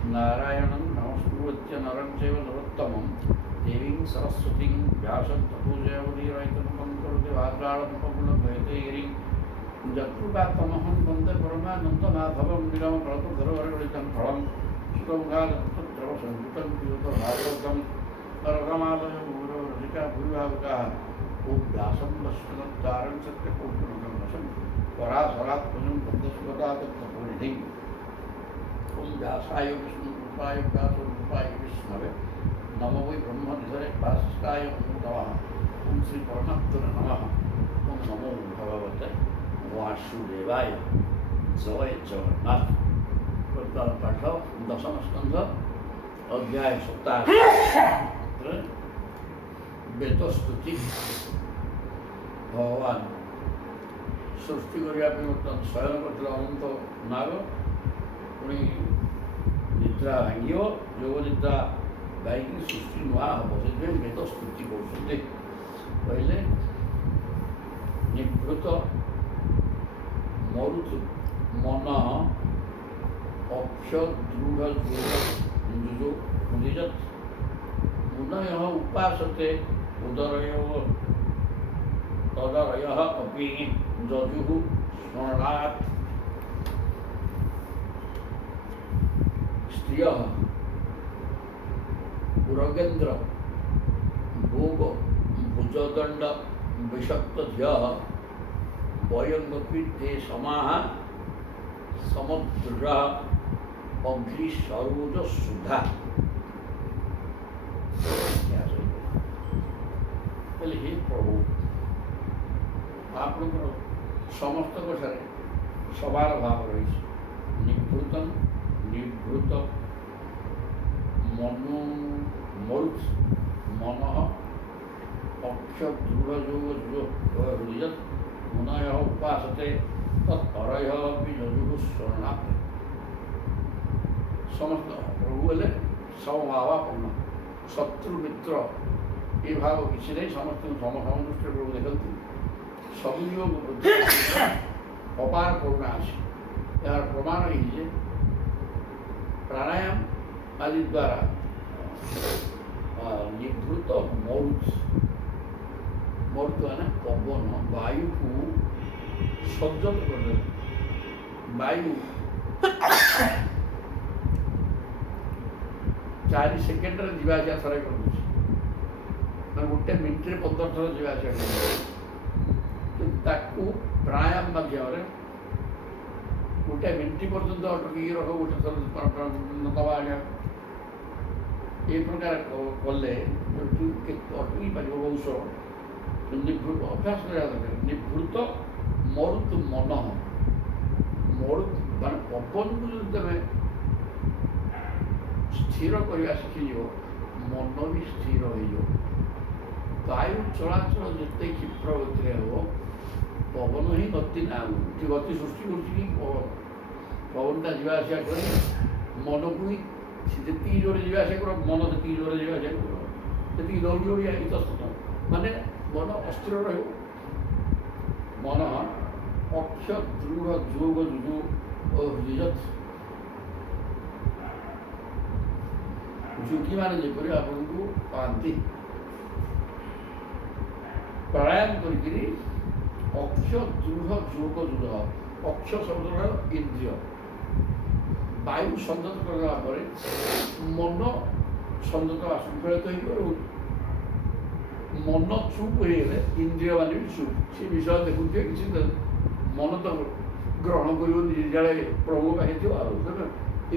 नारायणं नमस्कृत्य नरं चैव नरोत्तमं देवीं सरस्वतीं व्यासं ततो जयमुदीरयतमुखं करोति वाचालमुपगुणभयतेगिरिं जत्कृपात्तमहं वन्दे परमानन्दमाधवं निगमकल्पतरुवरगलितं फलं सुखमुखादत्तद्रवसंयुतं पिबतभागवतं रसमालयं गुरुरसिका भूरिभावुकाः ॐ व्यासं वस्वदत्तारं सत्यपूर्णं वशं पराशरात्मजं वन्दसुगतादत्तपूर्णिं ॐ व्यासाय विष्णुरूपाय व्यासरूपाय विष्णवे नमो वै ब्रह्मनिधये वासिष्ठाय नमः ॐ श्रीपरमात्मने नमः ॐ नमो भगवते वासुदेवाय जय जगन्नाथ। पाठ दशम स्कंध अध्याय 27 वेदस्तुति। भगवान सृष्टि करने बर्तमान शयन कर अनंत नाग पुणी निद्रा भांग योग निद्रा गायक सृष्टि नुआ हम से वेद स्तुति कहते कहले निवृत मरुत मन अक्ष दृढ़ जुजो मुदिजत मुनय उपासते उदरय तदरय अपि जजु स्मरणात् स्त्रिय पुरगेन्द्र भोग भुजदंड विषक्त वयंगपि ते समाह समुद्र अग्नि सरोज सुधा। हे प्रभु आप समस्त कथार सवार भाव रही निवृतन निवृत मनु मरुत मन अक्ष दृढ़ जो हृदय मुनय उपासते तत्परय जजु शरणात्। समस्त प्रभु बोले समभावापन्न शत्रु मित्र ये भाव किसी नहीं समस्त समदृष्टि प्रभु देखते संयोग अपार करुणा अच्छे यार प्रमाण ये प्राणायाम आदि द्वारा निवृत मरुत मरुत है पवन वायु को सज्जत कर वायु 4 सेकेंड जीवासा थर कर गोटे मिनिट्रे 15 थर जीवासा प्राणायाम माध्यम गोटे मिनिट पर्यटन अटकी रख गोटे थर दबा आने ये प्रकार कले अटकी पार वंश निवृत अभ्यास करा दरकार। निवृत मरुत मन मरुत मान पवन को जो तुम स्थिर करवा शिखी मन भी स्थिर हो वायु चलाचल जिते क्षिप्र गति हो पवन ही गति ना गति सृष्टि पवनटा जावासा कर मन को ही जी जोरे जावासा कर मन जी जोरे जावासा कर दौड़ इतस्त माने मन अस्थिर मन अक्ष दृढ़ जोग जुजु हृदय जोगी मैंने जपरी आपन को पाती प्राणायाम करी अक्ष दृढ़ जोग जुज अक्ष शब्द इंद्रिय वायु संयत कर मन संयत आशृंखलित मन चुप हो इंद्रिय मान भी चुप से विषय देखुए किसी मन तो ग्रहण कर प्रभु कहीं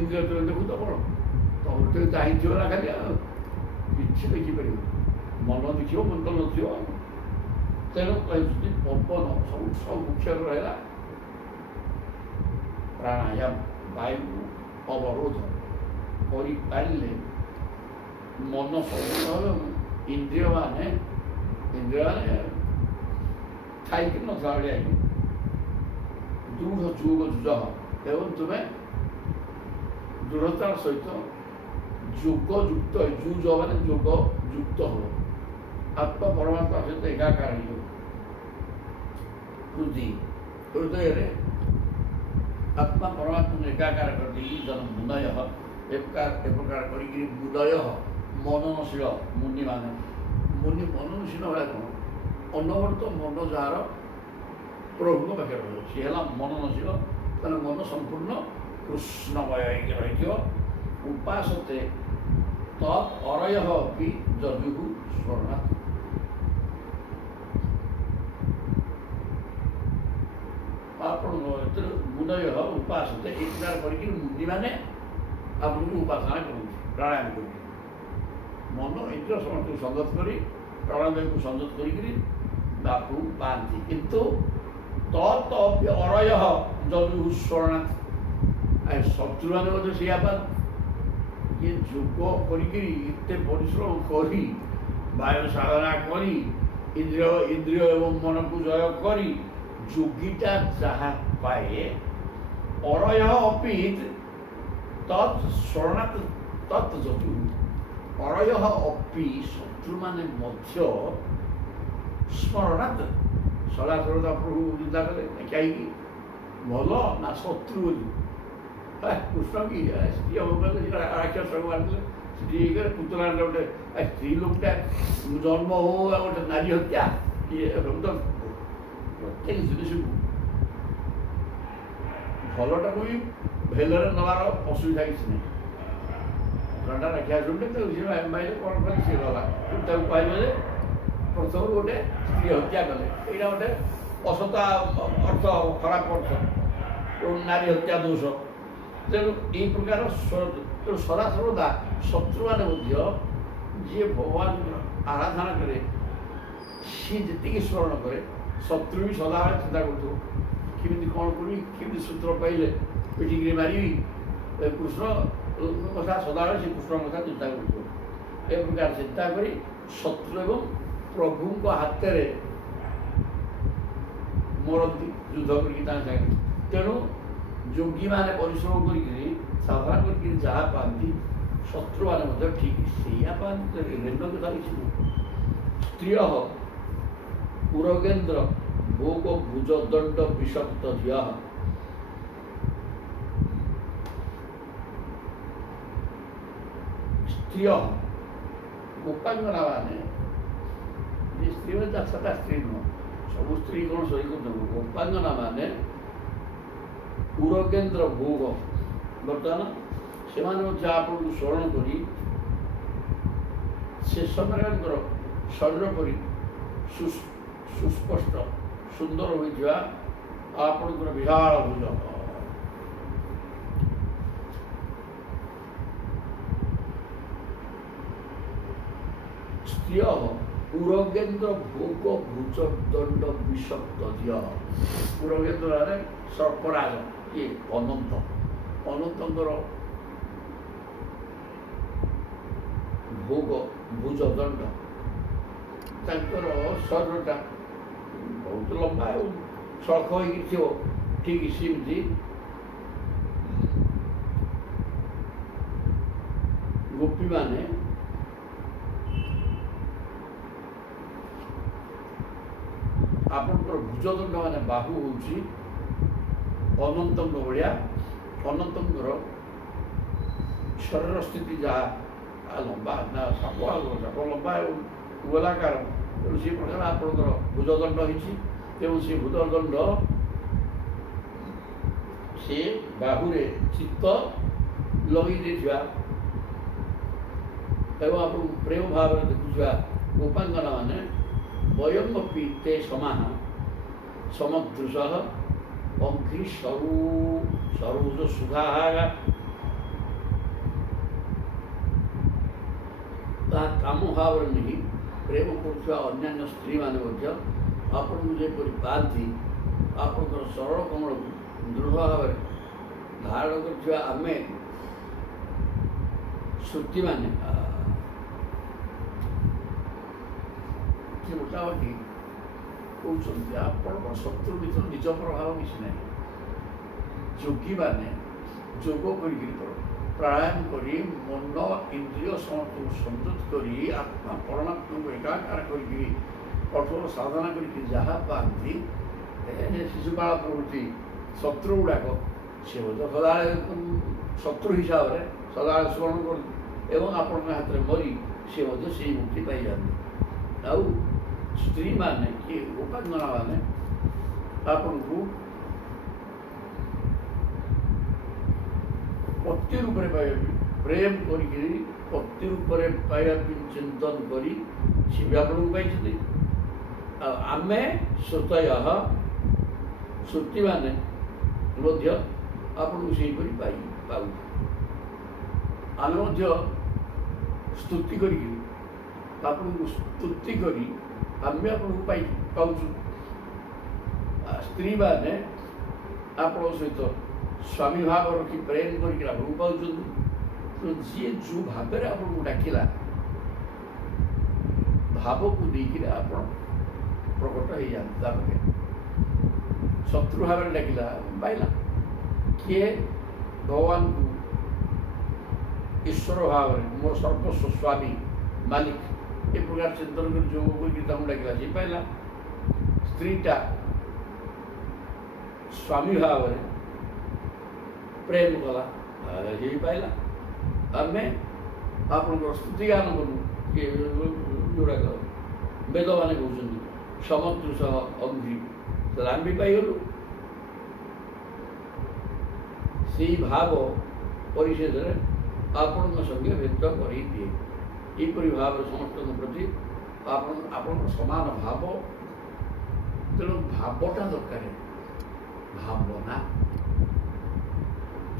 इंद्रिय तो देखु तो कौन तुम तो चाहिए ना खाली कि देखिपर मन देख मन तो नथ तेणु कहते पवन सब मुख्य रहा प्राणायाम वायु अवरोध कर मन सब इंद्रिय माने खाई न दृढ़ जोग जुज एवं तुम्हें दृढ़तार सहित जोग युक्त जुज माने जोग युक्त हो आत्मा परमात्मा सहित एकाकार हृदय हृदय आत्मा परमात्मा एकाकार कर दी जन मुनय ଏପ୍ରକାର କରିକି ମୁଦୟ ମନନଶୀଳ ମୁନିମାନେ ମୁନି ମନନଶୀଳ ହେଲା କ'ଣ ଅନବରତ ମନ ଯାହାର ପ୍ରଭୁଙ୍କ ପାଖରେ ରହିବ ସିଏ ହେଲା ମନନଶୀଳ ତାହେଲେ ମନ ସମ୍ପୂର୍ଣ୍ଣ କୃଷ୍ଣମୟ ହେଇକି ରହିଥିବ ଉପାସତେ ତତ୍ ଅରୟ ବି ଯଜୁଃ ସ୍ମରଣାତ୍ ଆପଣଙ୍କ ଏଥିରେ ମୁଦୟ ଉପାସତେ ଏଇ ପ୍ରକାର କରିକି ମୁନିମାନେ ଆପଣଙ୍କୁ ଉପାସନା କରନ୍ତି ପ୍ରାଣାୟାମ କରନ୍ତି ମନ ଇନ୍ଦ୍ରିୟ ସମସ୍ତଙ୍କୁ ସଂଯତ କରି ପ୍ରାଣବାୟୁକୁ ସଂଯତ କରିକିରି ବାପୁ ପାଆନ୍ତି କିନ୍ତୁ ତତ୍ ଅରୟ ଯଜୁଃ ସ୍ମରଣାତ୍ ଶତ୍ରୁମାନେ ମଧ୍ୟ ସେଇଆ ପାଆନ୍ତି ଇଏ ଯୋଗ କରିକିରି ଏତେ ପରିଶ୍ରମ କରି ବାୟୁ ସାଧନା କରି ଇନ୍ଦ୍ରିୟ ଏବଂ ମନକୁ ଜୟ କରି ଯୋଗୀଟା ଯାହା ପାଏ ଅରୟ ଅପି ତତ୍ ସ୍ମରଣାତ୍ ତତ୍ ଯଜୁଃ ଅରୟ ଅପି ଶତ୍ରୁମାନେ ମଧ୍ୟ ସ୍ମରଣାତ୍ ସଦାସର୍ବଦା ପ୍ରଭୁ ଚିନ୍ତା କଲେ କାହିଁକି ଭଲ ନା ଶତ୍ରୁ ବୋଲି କୃଷ୍ଣ କି ସ୍ତ୍ରୀ ଅବକଲେ ରାକ୍ଷସ ସବୁ ଆଣିଥିଲେ ସ୍ତ୍ରୀ ପୁତୁରା ଗୋଟେ ସ୍ତ୍ରୀ ଲୋକଟା ଜନ୍ମ ହଉ ଆଉ ଗୋଟେ ନାରୀ ହତ୍ୟା ଇଏ ପ୍ରତ୍ୟେକ ଜିନିଷକୁ ଭଲଟାକୁ ବି ଭେଲରେ ନେବାର ଅସୁବିଧା କିଛି ନାହିଁ ଘଣ୍ଟା ରାଖିଆ ଶୁଣିଲେ ତାକୁ ଝିଅ ମାଇଲେ କ'ଣ କଲେ ସିଏ ଗଲା ତାକୁ କହିଲେ ଯେ ପ୍ରଥମରୁ ଗୋଟେ ସ୍ତ୍ରୀ ହତ୍ୟା କଲେ ଏଇଟା ଗୋଟେ ଅସତା ଅର୍ଥ ଖରାପ ଅର୍ଥ ନାରୀ ହତ୍ୟା ଦୋଷ ତେଣୁ ଏହି ପ୍ରକାର ତେଣୁ ସଦାସର୍ବଦା ଶତ୍ରୁମାନେ ମଧ୍ୟ ଯିଏ ଭଗବାନଙ୍କର ଆରାଧନା କରେ ସିଏ ଯେତିକି ସ୍ମରଣ କରେ ଶତ୍ରୁ ବି ସଦାବେଳେ ଚିନ୍ତା କରୁଥିବ କେମିତି କ'ଣ କରିବି କେମିତି ସୂତ୍ର ପାଇଲେ ପିଟିକିରି ମାରିବି କୃଷ୍ଣ କଥା ସଦାବେଳେ ସେ କୃଷ୍ଣଙ୍କ କଥା ଚିନ୍ତା କରୁଥିବ ଏ ପ୍ରକାର ଚିନ୍ତା କରି ଶତ୍ରୁ ଏବଂ ପ୍ରଭୁଙ୍କ ହାତରେ ମରନ୍ତି ଯୁଦ୍ଧ କରିକି ତାଙ୍କ ସାଙ୍ଗରେ ତେଣୁ ଯୋଗୀମାନେ ପରିଶ୍ରମ କରିକିରି ସାଧନା କରିକିରି ଯାହା ପାଆନ୍ତି ଶତ୍ରୁମାନେ ମଧ୍ୟ ଠିକ୍ ସେଇଆ ପାଆନ୍ତି ରେଣ୍ଡ କଥା କିଛି ନୁହଁ ସ୍ତ୍ରୀୟ ପୁରଗେନ୍ଦ୍ର ଭୋଗ ଭୁଜ ଦଣ୍ଡ ବିଷକ୍ତ ଝିଅ ସ୍ତ୍ରୀୟ ଗୋପାଙ୍ଗନା ମାନେ ସ୍ତ୍ରୀ ମାନେ ସାତଟା ସ୍ତ୍ରୀ ନୁହଁ ସବୁ ସ୍ତ୍ରୀ କ'ଣ ସହି କରୁଛନ୍ତି ଗୋପାଙ୍ଗନା ମାନେ ପୁରଗେନ୍ଦ୍ର ଭୋଗ ବର୍ତ୍ତମାନ ସେମାନେ ମଧ୍ୟ ଆପଣଙ୍କୁ ସ୍ମରଣ କରି ସେ ସମୟଙ୍କର ଶରୀର ପରି ସୁସ୍ପଷ୍ଟ ସୁନ୍ଦର ହୋଇଥିବା ଆପଣଙ୍କର ବିଶାଳ ଭୁଜ ସ୍ତ୍ରୀୟ ପୁରଗେନ୍ଦ୍ର ଭୋଗ ଭୁଜ ଦଣ୍ଡ ବିଷକ୍ତ ଝିଅ ପୁରଗେନ୍ଦ୍ରରେ ସର୍ପରାଜ କିଏ ଅନନ୍ତଙ୍କର ଭୋଗ ଭୁଜ ଦଣ୍ଡ ତାଙ୍କର ଶରୀରଟା ବହୁତ ଲମ୍ବା ଆଉ ସଳଖ ହେଇକି ଥିବ ଠିକ୍ ସେମିତି ଗୋପୀମାନେ ଆପଣଙ୍କର ଭୁଜଦଣ୍ଡ ମାନେ ବାହୁ ହେଉଛି ଅନନ୍ତଙ୍କ ଭଳିଆ ଅନନ୍ତଙ୍କର ଶରୀର ସ୍ଥିତି ଯାହା ଲମ୍ବା ନା ସାପ ଲମ୍ବା ଏବଂ ଗୋଲାକାର ତେଣୁ ସେ ପ୍ରକାର ଆପଣଙ୍କର ଭୁଜଦଣ୍ଡ ହେଇଛି ତେଣୁ ସେ ଭୁଜଦଣ୍ଡ ସେ ବାହୁରେ ଚିତ୍ତ ଲଗେଇ ଦେଇଥିବା ଏବଂ ଆପଣଙ୍କୁ ପ୍ରେମ ଭାବରେ ଦେଖୁଥିବା ଗୋପାଙ୍ଗନା ମାନେ ବୟଙ୍ଗପି ତେ ସମାନ ସମଦୃଶ ପଙ୍ଖୀ ସରୁଜ ସୁଧା ତାହା କାମ ଭାବରେ ନେଇ ପ୍ରେମ କରୁଥିବା ଅନ୍ୟାନ୍ୟ ସ୍ତ୍ରୀମାନେ ମଧ୍ୟ ଆପଣଙ୍କୁ ଯେପରି ପାଆନ୍ତି ଆପଣଙ୍କର ସରଳ କମଳକୁ ଦୃଢ଼ ଭାବରେ ଧାରଣ କରୁଥିବା ଆମେ ଶ୍ରୁତିମାନେ ସେ ମୋଟାମୋଟି କହୁଛନ୍ତି ଆପଣଙ୍କର ଶତ୍ରୁ ଭିତରୁ ନିଜ ପ୍ରଭାବ କିଛି ନାହିଁ ଯୋଗୀମାନେ ଯୋଗ କରିକିରି ପ୍ରାଣାୟାମ କରି ମନ ଇନ୍ଦ୍ରିୟ ସମସ୍ତଙ୍କୁ ସଂଯତ କରି ଆତ୍ମା ପରମାତ୍ମାକୁ ଏକାକାର କରିକିରି କଠୋର ସାଧନା କରିକି ଯାହା ପାଆନ୍ତି ଶିଶୁପାଳ ପ୍ରଭୃତି ଶତ୍ରୁ ଗୁଡ଼ାକ ସେ ମଧ୍ୟ ସଦାବେଳେ ଶତ୍ରୁ ହିସାବରେ ସଦାବେଳେ ସ୍ମରଣ କରନ୍ତୁ ଏବଂ ଆପଣଙ୍କ ହାତରେ ମରି ସେ ମଧ୍ୟ ସେଇ ମୁକ୍ତି ପାଇଯାଆନ୍ତି। ଆଉ ସ୍ତ୍ରୀମାନେ କି ଉପାଙ୍ଗନାମାନେ ଆପଣଙ୍କୁ ପତି ରୂପରେ ପାଇବା ପାଇଁ ପ୍ରେମ କରିକି ପତି ରୂପରେ ପାଇବା ପାଇଁ ଚିନ୍ତନ କରି ସେ ବି ଆପଣଙ୍କୁ ପାଇଛନ୍ତି। ଆଉ ଆମେ ଶ୍ରୋତୟ ଶ୍ରୁତିମାନେ ମଧ୍ୟ ଆପଣଙ୍କୁ ସେହିପରି ପାଉ। ଆମେ ମଧ୍ୟ ସ୍ତୁତି କରିକି ଆପଣଙ୍କୁ ସ୍ତୁତି କରି ଆମେ ଆପଣଙ୍କୁ ପାଉଛୁ। ସ୍ତ୍ରୀମାନେ ଆପଣଙ୍କ ସହିତ ସ୍ୱାମୀ ଭାବ ରଖି ପ୍ରେମ କରିକି ଆପଣଙ୍କୁ ପାଉଛନ୍ତି। ଯିଏ ଯେଉଁ ଭାବରେ ଆପଣଙ୍କୁ ଡାକିଲା ଭାବକୁ ନେଇକିରି ଆପଣ ପ୍ରକଟ ହେଇଯାଆନ୍ତି। ତାପରେ ଶତ୍ରୁ ଭାବରେ ଡାକିଲା ପାଇଲା, କିଏ ଭଗବାନଙ୍କୁ ଈଶ୍ୱର ଭାବରେ ମୋର ସର୍ବସ୍ୱ ସ୍ୱାମୀ ମାଲିକ ଏ ପ୍ରକାର ଚିନ୍ତନ କରି ଯୋଗ କରିକି ତାଙ୍କୁ ଡାକିଲା ସେ ପାଇଲା। ସ୍ତ୍ରୀଟା ସ୍ୱାମୀ ଭାବରେ ପ୍ରେମ କଲା ସେ ବି ପାଇଲା। ଆମେ ଆପଣଙ୍କର ସ୍ତୁତିଗାନ କଲୁ ଯେଉଁଗୁଡ଼ାକ ବେଦମାନେ କହୁଛନ୍ତି ସମଦୃଶ ଅଗ୍ନି, ଆମେ ବି ପାଇଗଲୁ। ସେଇ ଭାବ ପରିଚ୍ଛେଦରେ ଆପଣଙ୍କ ସଙ୍ଗେ ଭେଦ କରେଇ ଦିଏ। ଏହିପରି ଭାବରେ ସମସ୍ତଙ୍କ ପ୍ରତି ଆପଣଙ୍କର ସମାନ ଭାବ। ତେଣୁ ଭାବଟା ଦରକାର। ଭାବନା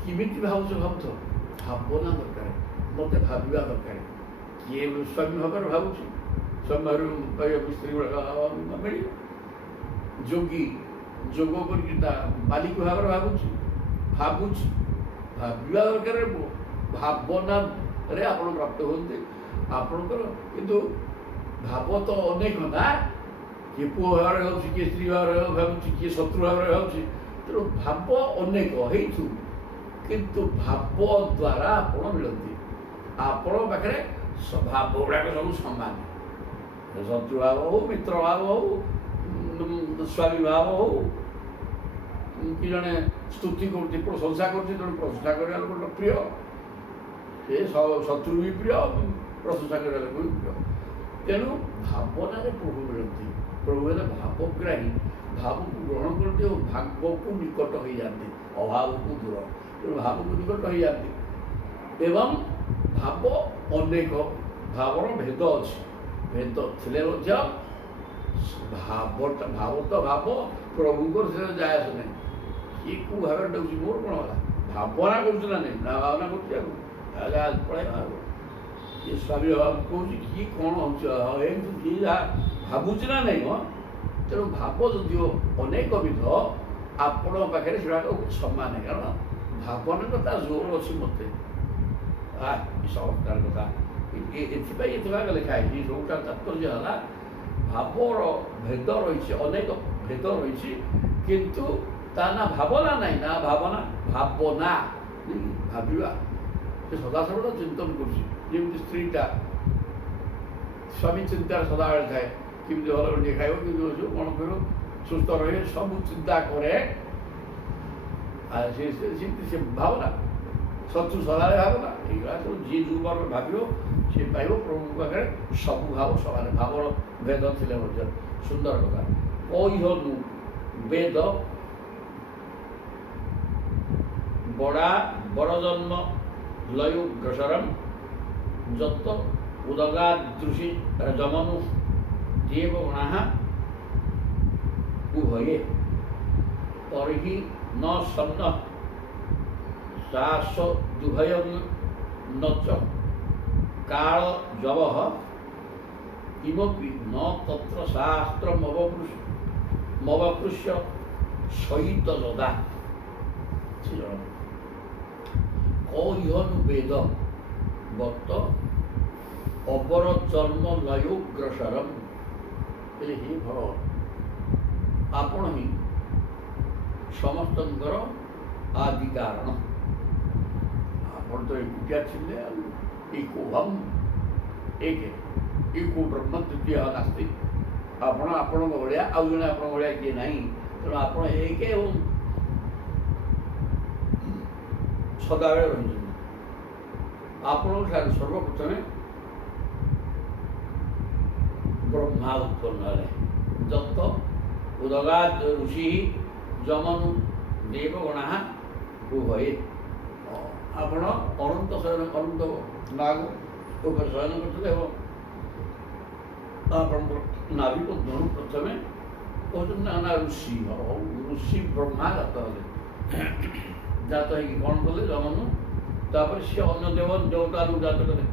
କେମିତି ଭାବୁଛ ଭାବନା ଦରକାର। ମୋତେ ଭାବିବା ଦରକାର। କିଏ ସ୍ୱାମୀ ଭାବରେ ଭାବୁଛି, ସ୍ୱାମୀ ଭାବରେ ପାଇବାକୁ ସ୍ତ୍ରୀ ଗୁଡ଼ାକ ମିଳିବ। ଯୋଗୀ ଯୋଗ କରିକି ତା ମାଲିକ ଭାବରେ ଭାବୁଛି ଭାବିବା ଦରକାର। ଭାବନାରେ ଆପଣ ପ୍ରାପ୍ତ ହୁଅନ୍ତି। ଆପଣଙ୍କର କିନ୍ତୁ ଭାବ ତ ଅନେକ ନା, କିଏ ପୁଅ ଭାବରେ ଭାବୁଛି, କିଏ ସ୍ତ୍ରୀ ଭାବରେ ଭାବୁଛି, କିଏ ଶତ୍ରୁ ଭାବରେ ଭାବୁଛି। ତେଣୁ ଭାବ ଅନେକ ହେଇଛୁ, କିନ୍ତୁ ଭାବ ଦ୍ୱାରା ଆପଣ ମିଳନ୍ତି। ଆପଣଙ୍କ ପାଖରେ ଭାବ ଗୁଡ଼ାକ ସବୁ ସମାନ। ଶତ୍ରୁ ଭାବ ହଉ, ମିତ୍ର ଭାବ ହଉ, ସ୍ୱାମୀ ଭାବ ହଉ, କି ଜଣେ ସ୍ତୁତି କରୁଛି, ପ୍ରଶଂସା କରୁଛି, ଜଣେ ପ୍ରଶଂସା କରିବା ଲୋକ ପ୍ରିୟ, ସେ ଶତ୍ରୁ ବି ପ୍ରିୟ, ପ୍ରଶଂସା କରିବା ଲୋକ ବି ପ୍ରିୟ। ତେଣୁ ଭାବନାରେ ପ୍ରଭୁ ମିଳନ୍ତି। ପ୍ରଭୁ ହେଲେ ଭାବଗ୍ରାହୀ, ଭାବକୁ ଗ୍ରହଣ କରନ୍ତି ଓ ଭାବକୁ ନିକଟ ହୋଇଯାନ୍ତି, ଅଭାବକୁ ଦୂର। ତେଣୁ ଭାବକୁ ନିକଟ ହୋଇଯାନ୍ତି। ଏବଂ ଭାବ ଅନେକ ଭାବର ଭେଦ ଅଛି। ଭେଦ ଥିଲେ ମଧ୍ୟ ଭାବ ତ ଭାବ, ପ୍ରଭୁଙ୍କର ସେଟା ଯାଏ ଆସେ ନାହିଁ। କିଏ କେଉଁ ଭାବରେ ଡାକୁଛି ମୋର କ'ଣ ହେଲା, ଭାବନା କରୁଛି ନା ନାହିଁ, ନା ଭାବନା କରୁଛି ଆଗକୁ ପଳେଇବା। କିଏ ସ୍ୱାମୀ ଭାବ କହୁଛି, କିଏ କ'ଣ ହେଉଛି ଏମିତି କିଏ ଯାହା ଭାବୁଛି ନା ନାହିଁ। ତେଣୁ ଭାବ ଯଦିଓ ଅନେକ ବିଧ, ଆପଣଙ୍କ ପାଖରେ ସେଗୁଡ଼ାକ ସମାନ। କାରଣ ଭାବନା କଥା ଜୋର ଅଛି ମୋତେ ସଂସ୍କାର କଥା। ଏଥିପାଇଁ ଏଥିପାଇଁ ଲେଖା ହେଇଛି। ସବୁଟା ତାତ୍ପର୍ଯ୍ୟ ହେଲା ଭାବର ଭେଦ ରହିଛି, ଅନେକ ଭେଦ ରହିଛି, କିନ୍ତୁ ତା ନା ଭାବନା ନାହିଁ, ନା ଭାବନା ଭାବିବା। ସେ ସଦାସର୍ବଦା ଚିନ୍ତନ କରୁଛି। ଯେମିତି ସ୍ତ୍ରୀଟା ସ୍ୱାମୀ ଚିନ୍ତାରେ ସଦାବେଳେ ଥାଏ, କେମିତି ଭଲ ଟିକେ ଖାଇବ, କେମିତି ବସିବ, କ'ଣ କରିବ, ସୁସ୍ଥ ରହିବ, ସବୁ ଚିନ୍ତା କରେ। ସେମିତି ସେ ଭାବନା, ଶତ୍ରୁ ସଦାବେଳେ ଭାବନା। ଏଇଗୁଡ଼ା ସବୁ ଯିଏ ଯେଉଁ ଭାବରେ ଭାବିବ ସେ ପାଇବ। ପ୍ରଭୁଙ୍କ ପାଖରେ ସବୁ ଭାବ ସମାନ। ଭାବର ଭେଦ ଥିଲେ ମଧ୍ୟ ସୁନ୍ଦର କଥା। କଇହନୁ ବେଦ ବଡ଼ ଜନ୍ମ ଲୟୁ ଗ୍ରସରମ୍ ଯତ ଉଦଗାଦୃଶି ଯମନୁ ଦେବ ଗଣାଃ ଉଭୟେ ତର୍हि ନ ସନ୍ନ ସାସ ଦୁଭୟଂ ନଚ କାଳ ଯବଃ କିମପି ନ ତତ୍ର ଶାସ୍ତ୍ରମବପୃଶ୍ୟ ସହିତ ଯଦା। କଇହନୁ ବେଦ ବତ ଅବର ଜନ୍ମ ଲୟୁ ଗ୍ରସରମ୍। ହେଲେ ହିଁ ଭଗବାନ ଆପଣ ହିଁ ସମସ୍ତଙ୍କର ଆଦି କାରଣ। ଆପଣ ତ ଏକୁଟିଆ ଥିଲେ। ଏକୋହମ୍ ଏକ एको ବ୍ରହ୍ମ ଦ୍ୱିତୀୟ ନାସ୍ତି। ଆପଣ ଆପଣଙ୍କ ଭଳିଆ ଆଉ ଜଣେ ଆପଣଙ୍କ ଭଳିଆ କିଏ ନାହିଁ। ତେଣୁ ଆପଣ ଏକ ଏବଂ ସଦାବେଳେ ରହିଛନ୍ତି। ଆପଣଙ୍କ ଠାରୁ ସର୍ବପ୍ରଥମେ ବ୍ରହ୍ମା ଉତ୍ପନ୍ନ ହେଲେ। ଯତ ଉଦଗାତ୍ ଋଷି ଯମନୁ ଦେବଗଣା ଉଭୟେ। ଆପଣ ଅନନ୍ତ ନାଗ ଉପରେ ଶୟନ କରୁଥିଲେ ଏବଂ ଆପଣଙ୍କର ନାଭି ପଦ୍ମରୁ ପ୍ରଥମେ କହୁଛନ୍ତି ନା ଋଷି ଋଷି ବ୍ରହ୍ମା ଜାତ ହେଲେ। ଜାତ ହେଇକି କ'ଣ କଲେ ଯମନୁ, ତାପରେ ସିଏ ଅନ୍ୟ ଦେବତାରୁ ଜାତ କଲେ।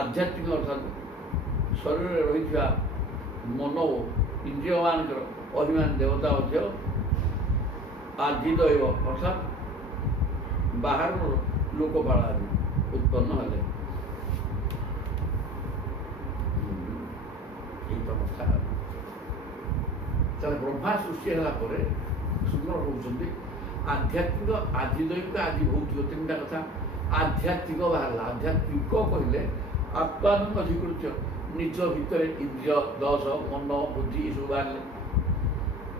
ଆଧ୍ୟାତ୍ମିକ ଅର୍ଥାତ୍ ଶରୀରରେ ରହିଥିବା ମନ ଓ ଇନ୍ଦ୍ରିୟମାନଙ୍କର ଅଭିମାନ ଦେବତା ମଧ୍ୟ ଆଧିଦୈବ ଅର୍ଥାତ୍ ବାହାରର ଲୋକପାଳରୁ ଉତ୍ପନ୍ନ ହେଲେ। ଏଇ ତ କଥା। ତାହେଲେ ବ୍ରହ୍ମା ସୃଷ୍ଟି ହେଲା ପରେ ସୁନ୍ଦର କହୁଛନ୍ତି ଆଧ୍ୟାତ୍ମିକ, ଆଧିଦୈବିକ, ଆଦି ଭୌତିକ ତିନିଟା କଥା। ଆଧ୍ୟାତ୍ମିକ ବାହାରିଲା। ଆଧ୍ୟାତ୍ମିକ କହିଲେ ଆତ୍ମାନନ୍ଦ ଅଧିକୃତ୍ୟ, ନିଜ ଭିତରେ ଇନ୍ଦ୍ରିୟ 10 ମନ ବୁଦ୍ଧି ଏସବୁ ବାହାରିଲେ।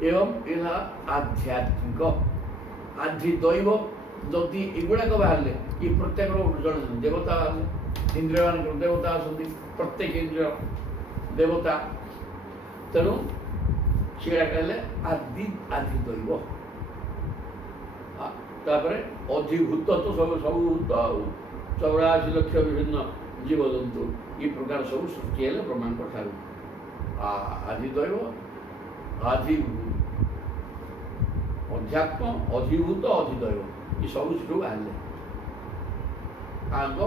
ଏବଂ ଏହା ଆଧ୍ୟାତ୍ମିକ। ଆଧିଦୈବ ଯଦି ଏଗୁଡ଼ାକ ବାହାରିଲେ, ଏ ପ୍ରତ୍ୟେକର ଜଣେ ଦେବତା ବାହାରିଲେ। ଇନ୍ଦ୍ରିୟମାନଙ୍କର ଦେବତା ଅଛନ୍ତି, ପ୍ରତ୍ୟେକ ଇନ୍ଦ୍ରିୟ ଦେବତା। ତେଣୁ ସେଗୁଡ଼ା କହିଲେ ଆଧିଦୈବ। ତାପରେ ଅଧିଭୂତ ତ ସବୁ ଭୂତ ଆଉ 84 ଲକ୍ଷ ବିଭିନ୍ନ ଜୀବଜନ୍ତୁ ଏ ପ୍ରକାର ସବୁ ସୃଷ୍ଟି ହେଲେ ବ୍ରହ୍ମାଙ୍କ ଠାରୁ। ଆଧିଦୈବ, ଅଧ୍ୟାତ୍ମ, ଅଧିଭୂତ, ଅଧିଦୈବ ଏ ସବୁ ସେଠୁ ବାହାରିଲେ। ଆଗ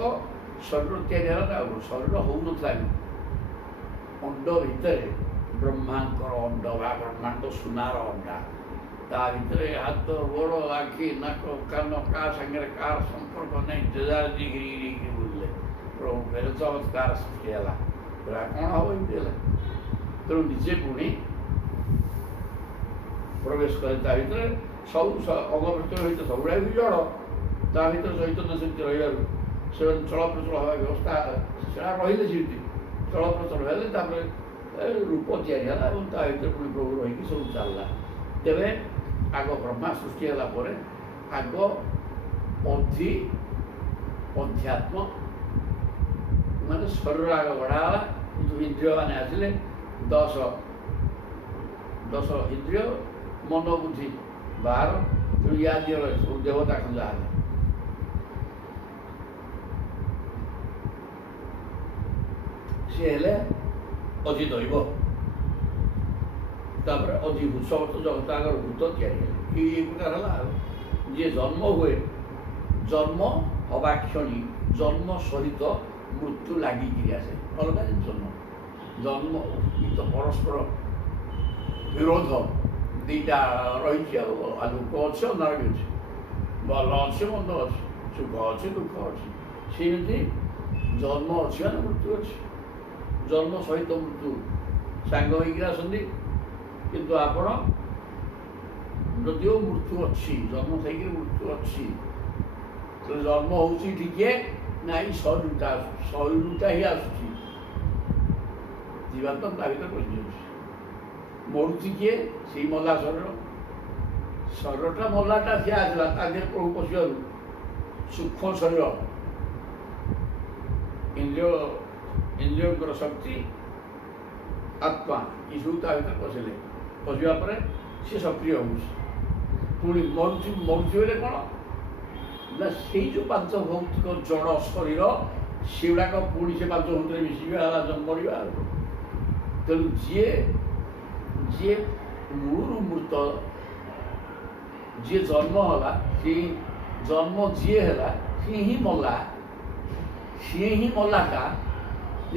ଶରୀର ତିଆରି ହେଲା। ଶରୀର ହଉନଥିଲା। ଅଣ୍ଡ ଭିତରେ ବ୍ରହ୍ମାଙ୍କର ଅଣ୍ଡ ବା ବ୍ରହ୍ମାଣ୍ଡ ସୁନାର ଅଣ୍ଡା, ତା ଭିତରେ ହାତ ଗୋଡ଼ ଆଖି ନାକ କାନ କାହା ସାଙ୍ଗରେ କାହାର ସମ୍ପର୍କ ନାହିଁ, ଯେଝାରି ଘିରି ବୁଲିଲେ। ପ୍ରଭୁ କହିଲେ ଚମତ୍କାର ସୃଷ୍ଟି ହେଲା। ପୁରା କ'ଣ ହବ ଏମିତି ହେଲା। ତେଣୁ ନିଜେ ପୁଣି ପ୍ରବେଶ କଲେ ତା ଭିତରେ। ସବୁ ଅଙ୍ଗ ଭିତରେ ହୋଇତ ସବୁଗୁଡ଼ା ବି ଜଡ଼, ତା ଭିତରେ ଚୈତନ୍ୟ ଶକ୍ତି ରହିବାରୁ ସେମାନେ ଚଳପ୍ରଚଳ ହେବା ବ୍ୟବସ୍ଥା ସେଟା ରହିଲେ ସେମିତି ଚଳପ୍ରଚଳ ହେଲେ। ତାପରେ ରୂପ ତିଆରି ହେଲା ଏବଂ ତା ଭିତରେ ପୁଣି ପ୍ରଭୁ ରହିକି ସବୁ ଚାଲିଲା। ତେବେ ଆଗ ବ୍ରହ୍ମା ସୃଷ୍ଟି ହେଲା ପରେ ଆଗ ଅଧ୍ୟାତ୍ମ ମାନେ ଶରୀର ଆଗ ବଢ଼ା ହେଲା। କିନ୍ତୁ ଇନ୍ଦ୍ରିୟମାନେ ଆସିଲେ 10 ଇନ୍ଦ୍ରିୟ ମନ ବୁଦ୍ଧି ବାହାର। ତେଣୁ ୟା ଦିହରେ ସବୁ ଦେବତା ଖଞ୍ଜା ହେଲେ। ସିଏ ହେଲେ ଅଧିଦୈବ। ତାପରେ ଅଧିଭୂତ, ସମସ୍ତ ଜଗତ ଆଗର ଭୂତ ତିଆରି ହେଲେ। ଏଇ ପ୍ରକାର ହେଲା। ଆଉ ଯିଏ ଜନ୍ମ ହୁଏ, ଜନ୍ମ ହେବା କ୍ଷଣି ଜନ୍ମ ସହିତ ମୃତ୍ୟୁ ଲାଗିକିରି ଆସେ। ଅଲଗା ଜିନିଷ ନୁହଁ। ଜନ୍ମ ତ ପରସ୍ପର ବିରୋଧ ଦୁଇଟା ରହିଛି। ଆଉ ଆଲୋକ ଅଛି, ଅନ୍ଧାର ବି ଅଛି, ଭଲ ଅଛି, ମନ୍ଦ ଅଛି, ସୁଖ ଅଛି, ଦୁଃଖ ଅଛି। ସେମିତି ଜନ୍ମ ଅଛି ମାନେ ମୃତ୍ୟୁ ଅଛି। ଜନ୍ମ ସହିତ ମୃତ୍ୟୁ ସାଙ୍ଗ ହେଇକିରି ଆସନ୍ତି। କିନ୍ତୁ ଆପଣ ଯଦିଓ ମୃତ୍ୟୁ ଅଛି, ଜନ୍ମ ଥାଇକିରି ମୃତ୍ୟୁ ଅଛି, ତେଣୁ ଜନ୍ମ ହେଉଛି ଟିକିଏ ନାଇଁ ଶରୀରଟା ଆସୁଛି, ଶରୀରଟା ହିଁ ଆସୁଛି। ଜୀବାତ୍ମା ତା ଭିତରେ ପଶିଯାଉଛି। ମରୁଛି କିଏ? ସେଇ ମଲା ଶରୀର। ଶରୀରଟା ମଲାଟା ସିଏ ଆସିଲା, ତା ଦେହରେ ପ୍ରଭୁ ପଶିବାରୁ ସୂକ୍ଷ୍ମ ଶରୀର, ଇନ୍ଦ୍ରିୟଙ୍କର ଶକ୍ତି, ଆତ୍ମା ଏସବୁ ତା ଭିତରେ ପଶିବା ପରେ ସିଏ ସକ୍ରିୟ ହେଉଛି। ପୁଣି ମରୁଛି ବୋଲେ କ'ଣ ନା ସେଇ ଯେଉଁ ପାଞ୍ଚ ଭୌତିକ ଜଡ଼ ଶରୀର ସେଗୁଡ଼ାକ ପୁଣି ସେ ପାଞ୍ଚ ଭୌତିରେ ମିଶିବା ହେଲା ମରିବା। ତେଣୁ ଯିଏ ମୂଳରୁ ମୃତ, ଯିଏ ଜନ୍ମ ହେଲା, ସେଇ ଜନ୍ମ ଯିଏ ହେଲା ସିଏ ହିଁ ମଲା, ସିଏ ହିଁ ମଲାଟା।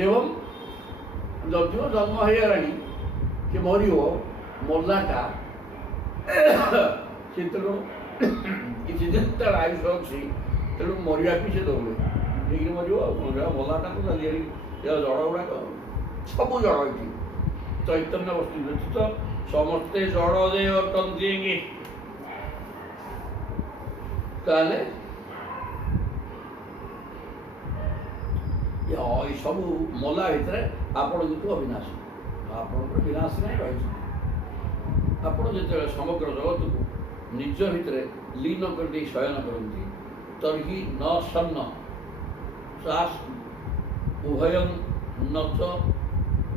ଏବଂ ଯଦିଓ ଜନ୍ମ ହେଇଗଲାଣି ସେ ମରିବ, ମଲାଟା ସେ ତେଣୁ କିଛି ଦିନ ତାର ଆୟୁଷ ଅଛି। ତେଣୁ ମରିବାକୁ ସେ ଦୌଡ଼େ ନେଇକି ମରିବ। ଆଉ ମଲାଟା ତ ଚାଲିଆରି ଜଡ଼ ଗୁଡ଼ାକ ସବୁ ଜଡ଼ ଏଠି ଚୈତନ୍ୟ ବସ୍ତୁ ବ୍ୟତୀତ ସମସ୍ତେ ଜଡ଼ ଯେ ଅଟନ୍ତି। ତାହେଲେ ଏ ସବୁ ମଲା ଭିତରେ ଆପଣ କିନ୍ତୁ ଅବିନାଶ, ଆପଣଙ୍କର ବିନାଶ ନାହିଁ ରହିଛନ୍ତି। ଆପଣ ଯେତେବେଳେ ସମଗ୍ର ଜଗତକୁ ନିଜ ଭିତରେ ଲୀନ କରିଦେଇ ଶୟନ କରନ୍ତି, तर्हि न सन्न सास् उभयं न च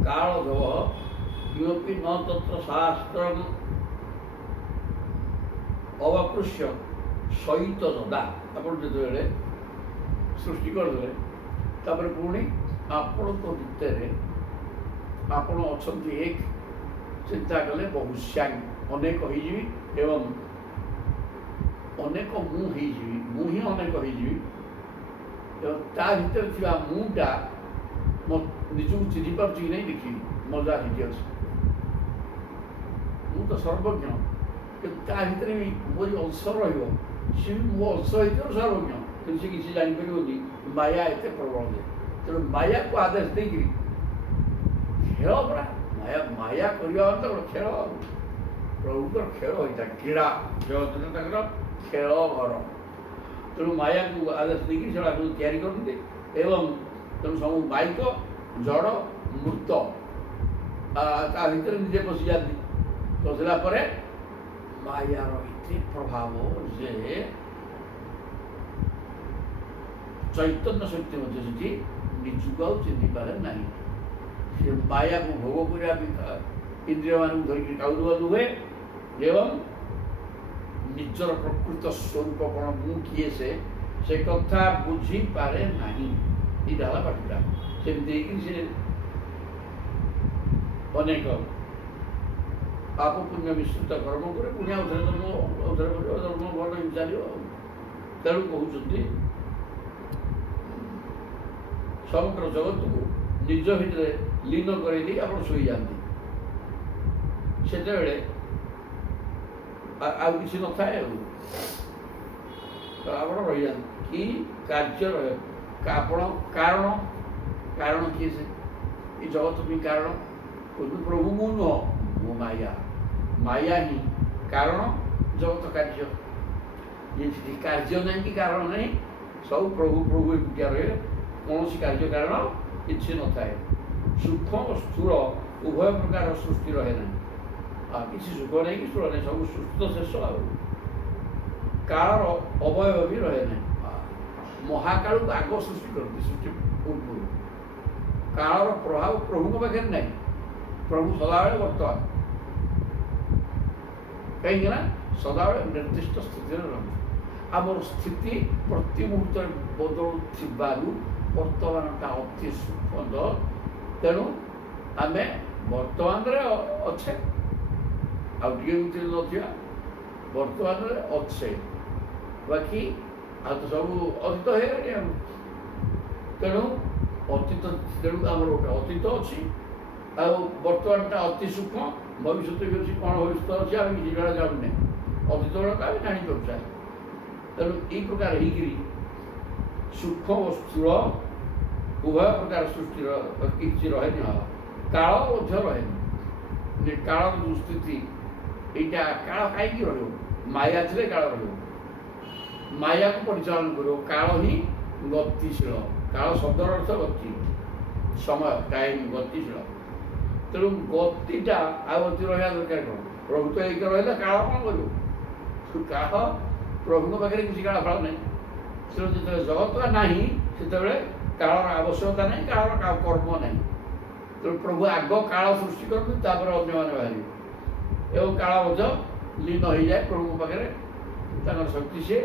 कालधवः किमपि न तत्र शास्त्रम् अवकृष्य सहित ददा आपण जेतबेले सृष्टि करदे तापर पुणी आपण तो भितर आपण अछंती एक चिंता कले बहुश्यांग अनेक होइजिबी एवं अनेक मु होइजिबी मु ही अनेक होइजिबी एवं ता भितर थिबा मुटा मो निजु चिन्हि पारछि नै देखि मजा हिजि अछि मु तो सर्वज्ञ ता भितर भी मोरी अंश रहिबो सी मो अंश हितर सर्वज्ञ କିନ୍ତୁ ସେ କିଛି ଜାଣିପାରିବନି ମାୟା ଏତେ ପ୍ରବଳ ଯେ ତେଣୁ ମାୟାକୁ ଆଦେଶ ଦେଇକିରି ଖେଳ ପରା ମାୟା କରିବା ଅନ୍ତର ଖେଳ ପ୍ରଭୁଙ୍କର ଖେଳ ହୋଇଥାଏ କ୍ରୀଡ଼ା ଜଗତରେ ତାଙ୍କର ଖେଳ ଘର ତେଣୁ ମାୟାକୁ ଆଦେଶ ଦେଇକିରି ସେଗୁଡ଼ା ସବୁ ତିଆରି କରନ୍ତି ଏବଂ ତେଣୁ ସବୁ ବାଇକ ଜଡ଼ ମୃତ ତା ଭିତରେ ନିଜେ ପଶିଯାଆନ୍ତି ପଶିଲା ପରେ ମାୟାର ଏତେ ପ୍ରଭାବ ଯେ चैतन्य शक्ति मध्य से निजुक चिन्हि पारे ना से माया को भोग कर इंद्रिय मान धरिक खाऊवा नुहे एवं निजर प्रकृत स्वरूप कौन मु किए से कथा बुझी पारे नहीं ये पाठटा से अनेक पाप पुण्य मिश्रित कर्म करे पुण्य उधर धर्म भल चलो तेणु कहते समग्र जगत को निज भितर लीन कर शोई जाती से आउ किसी न था आप रही जाती कि कार्य कारण कारण किए से ये जगत भी कारण प्रभु मु नुह मो माया माया ही कारण जगत कार्य ये कार्य नहीं कि कारण नहीं सब प्रभु प्रभु एकुटिया रहे कौन कार्य कारण किसी न थाए सूक्ष्म और स्थूल उभय प्रकार सृष्टि रहे ना किसी सुख नहीं कि स्थूल नहीं सब सृष्टि तो शेष आ काल अवयव भी रहे ना महाकाल को आग सृष्टि करती सृष्टि पूर्व काल प्रभाव प्रभु पाखे ना प्रभु सदाबे बर्तमान कहीं सदाबे निर्दिष्ट स्थिति रही आमर स्थिति प्रति मुहूर्त बदलू बर्तमानटा अति सुखद तेणु आम बर्तमान अच्छे आगे ना बर्तमान अच्छे बाकी आ तो सब अतीत हो तेणु अतीत तेणु आम गोटे अतीत अच्छी बर्तमानटा अति सूक्ष्म भविष्य भी अच्छी कौन भविष्य अच्छी आम किसी जगह जानूने अतीत गुड़ाक आम जापारे तेणु ये प्रकार सूक्ष्म और स्थूल उभय प्रकार सृष्टि किसी रहे काल रहे काल जो स्थिति यहाँ काल कहीं रहा थे काल माया को परिचालन कर काल ही गतिशील काल शब्द अर्थ गति समय टाइम गतिशील तेणु गतिटा आती रहा दरकार कौन प्रभु तो एक रहा काल कौन कर काल प्रभु पाखे किसी काल फल नहीं से जो जगत ना से कालर आवश्यकता नहीं कालर कर्म नहीं तेणु प्रभु आग काल सृष्टि करते अन्य मैंने बाहर एवं काल लीन हो जाए प्रभु पाखे शक्ति से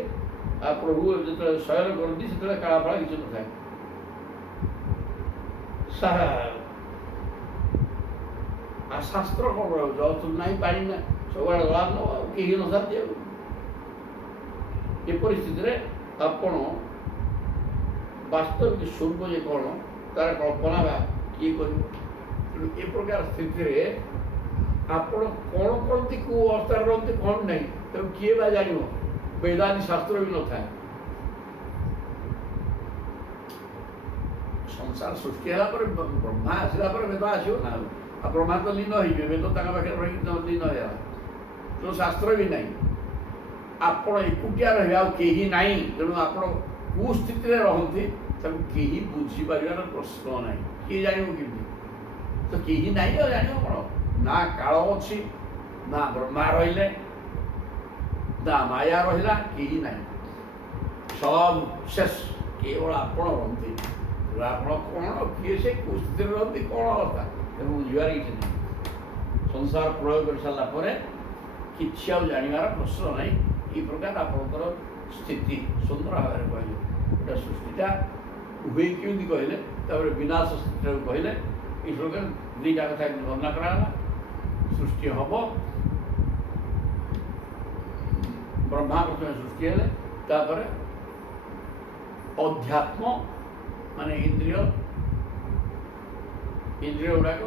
आ प्रभु जो शयन करती से काल फल किसी न था शास्त्र कौन रहा ना पानी ना सब लाभ न कहीं न था ये परिस्थिति आपण वास्तविक स्वरूप जे कौन तार कल्पना बा किए कर ए प्रकार स्थिति आपण कौन करती को अवस्था रही कौन नहीं तो किए बा जान वेदांत शास्त्र भी न था संसार सृष्टि है ब्रह्मा आसला वेद आसो ना आ ब्रह्मा तो लीन हो वेद पाखे रही लीन है तो शास्त्र भी नहीं आपण एकुटिया रही ना तेणु आप स्थिति रहती कहीं बुझीपार प्रश्न ना किए जान कि तो कहीं ना जान कौन ना काल अच्छी ना ब्रह्मा रही ना माया रहा कहीं ना सब शेष केवल आपण रही ଆପଣ କ'ଣ କିଏ ସେ କେଉଁ ସ୍ଥିତିରେ ରହନ୍ତି କ'ଣ ଅବସ୍ଥା ତେଣୁ ବୁଝିବାର କିଛି ନାହିଁ। ସଂସାର ପ୍ରୟୋଗ କରିସାରିଲା ପରେ କିଛି ଆଉ ଜାଣିବାର ପ୍ରଶ୍ନ ନାହିଁ। ଏଇ ପ୍ରକାର ଆପଣଙ୍କର ସ୍ଥିତି ସୁନ୍ଦର ଭାବରେ କହିଲେ ଗୋଟେ ସୃଷ୍ଟିଟା ହୁଏ କେମିତି କହିଲେ ତାପରେ ବିନାଶ ସ୍ଥିତିଟାକୁ କହିଲେ ଏଇ ପ୍ରକାର ଦୁଇଟା କଥା ବର୍ଣ୍ଣନା କରାଗଲା। ସୃଷ୍ଟି ହେବ, ବ୍ରହ୍ମା ପ୍ରଥମେ ସୃଷ୍ଟି ହେଲେ, ତାପରେ ଅଧ୍ୟାତ୍ମ ମାନେ ଇନ୍ଦ୍ରିୟ ଗୁଡ଼ାକ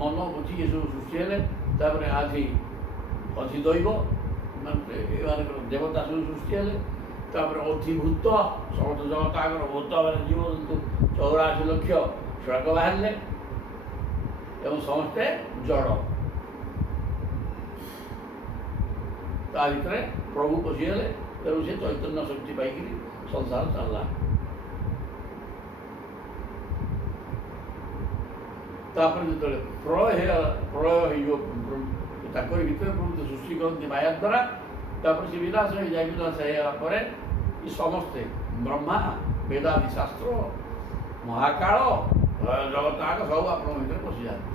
ମନ ବୁଝି ଏସବୁ ସୃଷ୍ଟି ହେଲେ, ତାପରେ ଅଧିଦୈବ ମାନେ ଏମାନଙ୍କର ଦେବତା ସବୁ ସୃଷ୍ଟି ହେଲେ, ତାପରେ ଅଧିଭୂତ ସମସ୍ତ ଜଗତ ଆଗର ଭୂତ ମାନେ ଜୀବଜନ୍ତୁ 84 ଲକ୍ଷ ସେଗୁଡ଼ାକ ବାହାରିଲେ ଏବଂ ସମସ୍ତେ ଜଡ଼। ତା ଭିତରେ ପ୍ରଭୁ ପଶିଗଲେ, ତେଣୁ ସେ ଚୈତନ୍ୟ ଶକ୍ତି ପାଇକିରି ସଂସାର ଚାଲିଲା। ତାପରେ ଯେତେବେଳେ ପ୍ରଳୟ ହେଇଯିବ ତାଙ୍କରି ଭିତରେ ପ୍ରଭୁ ସୃଷ୍ଟି କରନ୍ତି ମାୟା ଦ୍ୱାରା, ତାପରେ ସେ ବିନାଶ ହେଇଯାଏ। ବିନାଶ ହେଇଗଲା ପରେ ଏ ସମସ୍ତେ ବ୍ରହ୍ମା ବେଦାଦି ଶାସ୍ତ୍ର ମହାକାଳ ଜଗତ ଆଗ ସବୁ ଆପଣଙ୍କ ଭିତରେ ପଶିଯାଆନ୍ତି।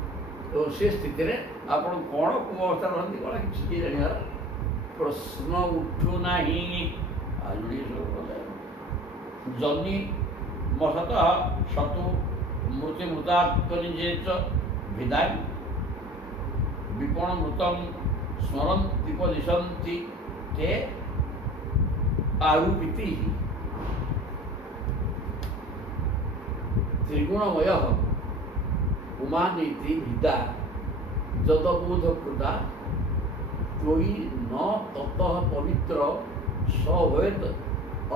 ତ ସେ ସ୍ଥିତିରେ ଆପଣ କ'ଣ କେଉଁ ଅବସ୍ଥାରେ ରହନ୍ତି କ'ଣ କିଛି କିଏ ଜାଣିବାର ପ୍ରଶ୍ନ ଉଠୁନାହିଁ। ଜନି ମସତଃ ଶତୁ ମୃତ୍ୟୁ ମୃତାତ୍ମନିଜେଚ ଭିଦାଇ ବିପଣ ମୃତଂ ସ୍ମରନ୍ତିପଦିଶନ୍ତି ତେ ଆରୂପିତି ତ୍ରିଗୁଣମୟ ଉମାନିତି ଭିଦା ଯଦବୋଧ କୃତା ତ୍ୱୟି ন ততঃ পবিত্র সভেদ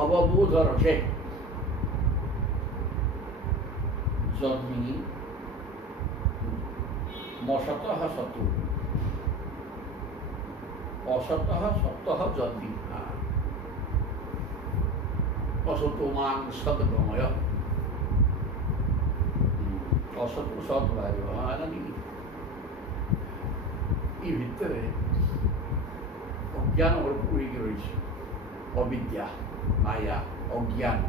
অববোধ রসে জন্মি মশতঃ শতু অসতঃ সতঃ জন্মি অসতো মাং সদ্গময় অসতু সৎ বাহারিব ଇ ଭିତରେ ଅଜ୍ଞାନ ଭରପୁର ହେଇକି ରହିଛି। ଅବିଦ୍ୟା ମାୟା ଅଜ୍ଞାନ,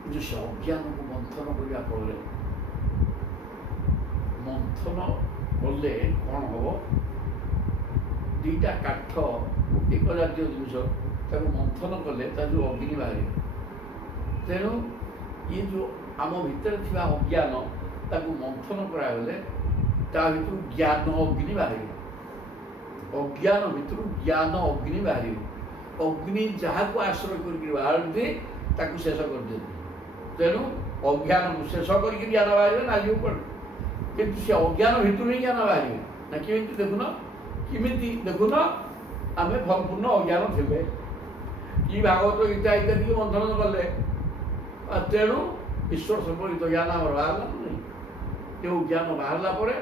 କିନ୍ତୁ ସେ ଅଜ୍ଞାନକୁ ମନ୍ଥନ କରିବା ଫଳରେ ମନ୍ଥନ କଲେ କ'ଣ ହେବ? ଦୁଇଟା କାଠ ଏକ ଜାତୀୟ ଜିନିଷ ତାକୁ ମନ୍ଥନ କଲେ ତା ଯେଉଁ ଅଗ୍ନି ବାହାରିବ। ତେଣୁ ଇଏ ଯେଉଁ ଆମ ଭିତରେ ଥିବା ଅଜ୍ଞାନ ତାକୁ ମନ୍ଥନ କରାଗଲେ ତା ଭିତରୁ ଜ୍ଞାନ ଅଗ୍ନି ବାହାରିବ। ଅଜ୍ଞାନ ଭିତରୁ ଜ୍ଞାନ ଅଗ୍ନି ବାହାରିବ। ଅଗ୍ନି ଯାହାକୁ ଆଶ୍ରୟ କରିକି ବାହାରନ୍ତି ତାକୁ ଶେଷ କରିଦିଅନ୍ତି। ତେଣୁ ଅଜ୍ଞାନକୁ ଶେଷ କରିକି ଜ୍ଞାନ ବାହାରିବେ ନା ଯିବ କୁଆଡ଼େ? କିନ୍ତୁ ସେ ଅଜ୍ଞାନ ଭିତରୁ ହିଁ ଜ୍ଞାନ ବାହାରିବେ ନା କେମିତି ଦେଖୁନ ଆମେ ସମ୍ପୂର୍ଣ୍ଣ ଅଜ୍ଞାନ ଥିବେ କି ଭାଗବତ ଗୀତା ଇତ୍ୟାଦି ମନ୍ଥନ କଲେ, ତେଣୁ ଈଶ୍ୱର ସମ୍ପର୍କିତ ଜ୍ଞାନ ଆମର ବାହାରିଲା ନାହିଁ। ଯେଉଁ ଜ୍ଞାନ ବାହାରିଲା ପରେ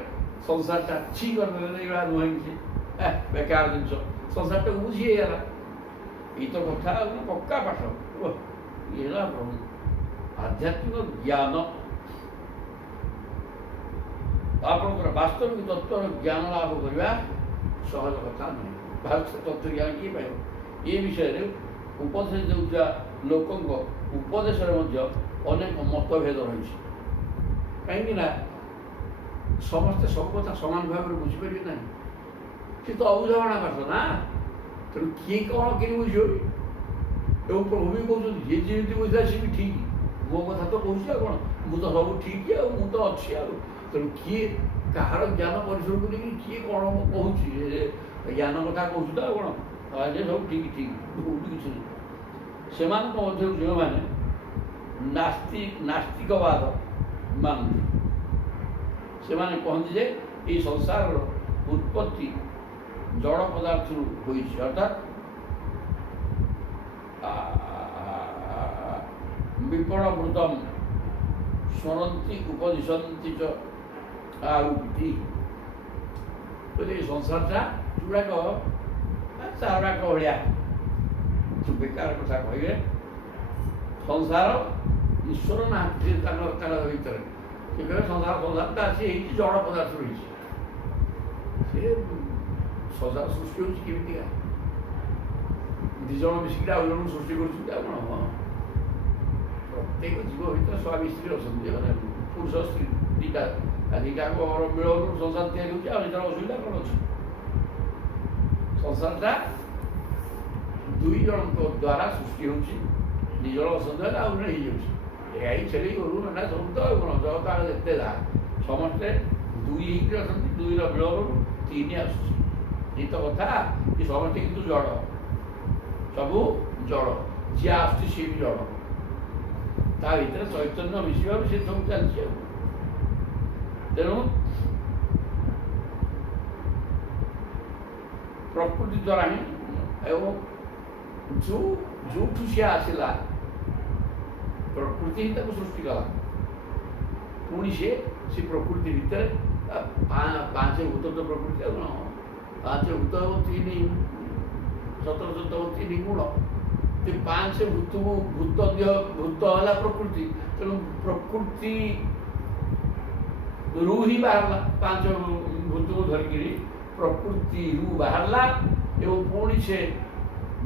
ସଂସାରଟା ଛି କରିଦେଲେ ଏଇଭଳିଆ ନୁହେଁ କିଛି ବେକାର ଜିନିଷ, ସଂସାରଟାକୁ ବୁଝି ହେଇଗଲା। ଏଇ ତ କଥା ପକ୍କା ପାଠ। ଇଏ ହେଲା ପ୍ରଭୁ ଆଧ୍ୟାତ୍ମିକ ଜ୍ଞାନ। ଆପଣଙ୍କର ବାସ୍ତବିକ ତତ୍ତ୍ୱର ଜ୍ଞାନ ଲାଭ କରିବା ସହଜ କଥା ନୁହେଁ। ବାସ୍ତବ ତତ୍ତ୍ୱ ଜ୍ଞାନ କିଏ ପାଇବ? ଏ ବିଷୟରେ ଉପଦେଶ ଦେଉଥିବା ଲୋକଙ୍କ ଉପଦେଶରେ ମଧ୍ୟ ଅନେକ ମତଭେଦ ରହିଛି। କାହିଁକି ନା ସମସ୍ତେ ସବୁ କଥା ସମାନ ଭାବରେ ବୁଝିପାରିବେ ନାହିଁ। ସେ ତ ଅବୁଝାମଣା ପାଠ ନା, ତେଣୁ କିଏ କ'ଣ କେମିତି ବୁଝିବ? ଏବଂ ପ୍ରଭୁ ବି କହୁଛନ୍ତି ଯିଏ ଯେମିତି ବୁଝିଲା ସେ ବି ଠିକ୍। ମୋ କଥା ତ କହୁଛି ଆଉ କ'ଣ, ମୁଁ ତ ସବୁ ଠିକ୍ ଆଉ ମୁଁ ତ ଅଛି ଆଉ। ତେଣୁ କିଏ କାହାର ଜ୍ଞାନ ପରିସରକୁ ନେଇକି କିଏ କ'ଣ କହୁଛି ଜ୍ଞାନ କଥା କହୁଛି ତ ଆଉ କ'ଣ ଯେ ସବୁ ଠିକ୍ କୋଉଠି କିଛି ନାହିଁ। ସେମାନଙ୍କ ମଧ୍ୟରୁ ଯେଉଁମାନେ ନାସ୍ତିକବାଦ ମାନନ୍ତି ସେମାନେ କହନ୍ତି ଯେ ଏଇ ସଂସାରର ଉତ୍ପତ୍ତି ଜଡ଼ ପଦାର୍ଥରୁ ହୋଇଛି, ଅର୍ଥାତ୍ ବିପଣମୃତମ୍ ସ୍ମରନ୍ତି ଉପଦିଶନ୍ତି ଚ ଆରୂପିତି। ଏ ସଂସାରଟା ଗୁଡ଼ାକ ଚାଉରାକ ଭଳିଆ ବେକାର କଥା କହିବେ। ସଂସାର ଈଶ୍ୱର ନାହାନ୍ତି ତାଙ୍କ ଭିତରେ। ସେ କହିବେ ସଂସାରଟା ସେ ହେଇଛି ଜଡ଼ ପଦାର୍ଥ ରହିଛି। ସେ ସଂସାର ସୃଷ୍ଟି ହେଉଛି କେମିତିକା? ଦି ଜଣ ମିଶିକି ଆଉ ଜଣଙ୍କୁ ସୃଷ୍ଟି କରୁଛନ୍ତି ଆଉ କ'ଣ? ପ୍ରତ୍ୟେକ ଜୀବ ଭିତରେ ସ୍ୱାମୀ ସ୍ତ୍ରୀ ଅଛନ୍ତି, ମାନେ ପୁରୁଷ ସ୍ତ୍ରୀ ଦୁଇଟା ମିଳନରୁ ସଂସାର ତିଆରି ହେଉଛି। ଆଉ ଏଇଟାର ଅସୁବିଧା କ'ଣ ଅଛି? ସଂସାରଟା ଦୁଇ ଜଣଙ୍କ ଦ୍ୱାରା ସୃଷ୍ଟି ହେଉଛି, ଦି ଜଣ ଅଛନ୍ତି ଆଉ ଜଣେ ହେଇଯାଉଛି। ଏଇ ଛେଳି ଗୋରୁ ମେଣ୍ଢା ସବୁ ତ ଆଉ କ'ଣ ଜଗତ ଯେତେ ଯାହା ସମସ୍ତେ ଦୁଇ ହେଇକି ଅଛନ୍ତି, ଦୁଇର ମିଳନରୁ ତିନି ଆସୁଛି। ଏଇ ତ କଥା କି ସମସ୍ତେ କିନ୍ତୁ ଜଡ଼, ସବୁ ଜଡ଼, ଯିଏ ଆସୁଛି ସିଏ ବି ଜଡ଼। ତା ଭିତରେ ଚୈତନ୍ୟ ମିଶିବାରୁ ସେ ସବୁ ଚାଲିଛି ଆଉ। ତେଣୁ ପ୍ରକୃତି ଦ୍ୱାରା ହିଁ ଏବଂ ଯେଉଁଠୁ ସିଏ ଆସିଲା ପ୍ରକୃତି ହିଁ ତାକୁ ସୃଷ୍ଟି କଲା। ପୁଣି ସେ ପ୍ରକୃତି ଭିତରେ ପାଞ୍ଚ ଭୂତ ତ ପ୍ରକୃତି ଆଉ କ'ଣ? ପାଞ୍ଚ ଭୂତ ଏବଂ ତିନି ତିନି ଗୁଣ। ପାଞ୍ଚ ଭୂତକୁ ଭୂତ ହେଲା ପ୍ରକୃତି। ତେଣୁ ପ୍ରକୃତିରୁ ହିଁ ବାହାରିଲା, ପାଞ୍ଚ ଭୂତକୁ ଧରିକିରି ପ୍ରକୃତିରୁ ବାହାରିଲା ଏବଂ ପୁଣି ସେ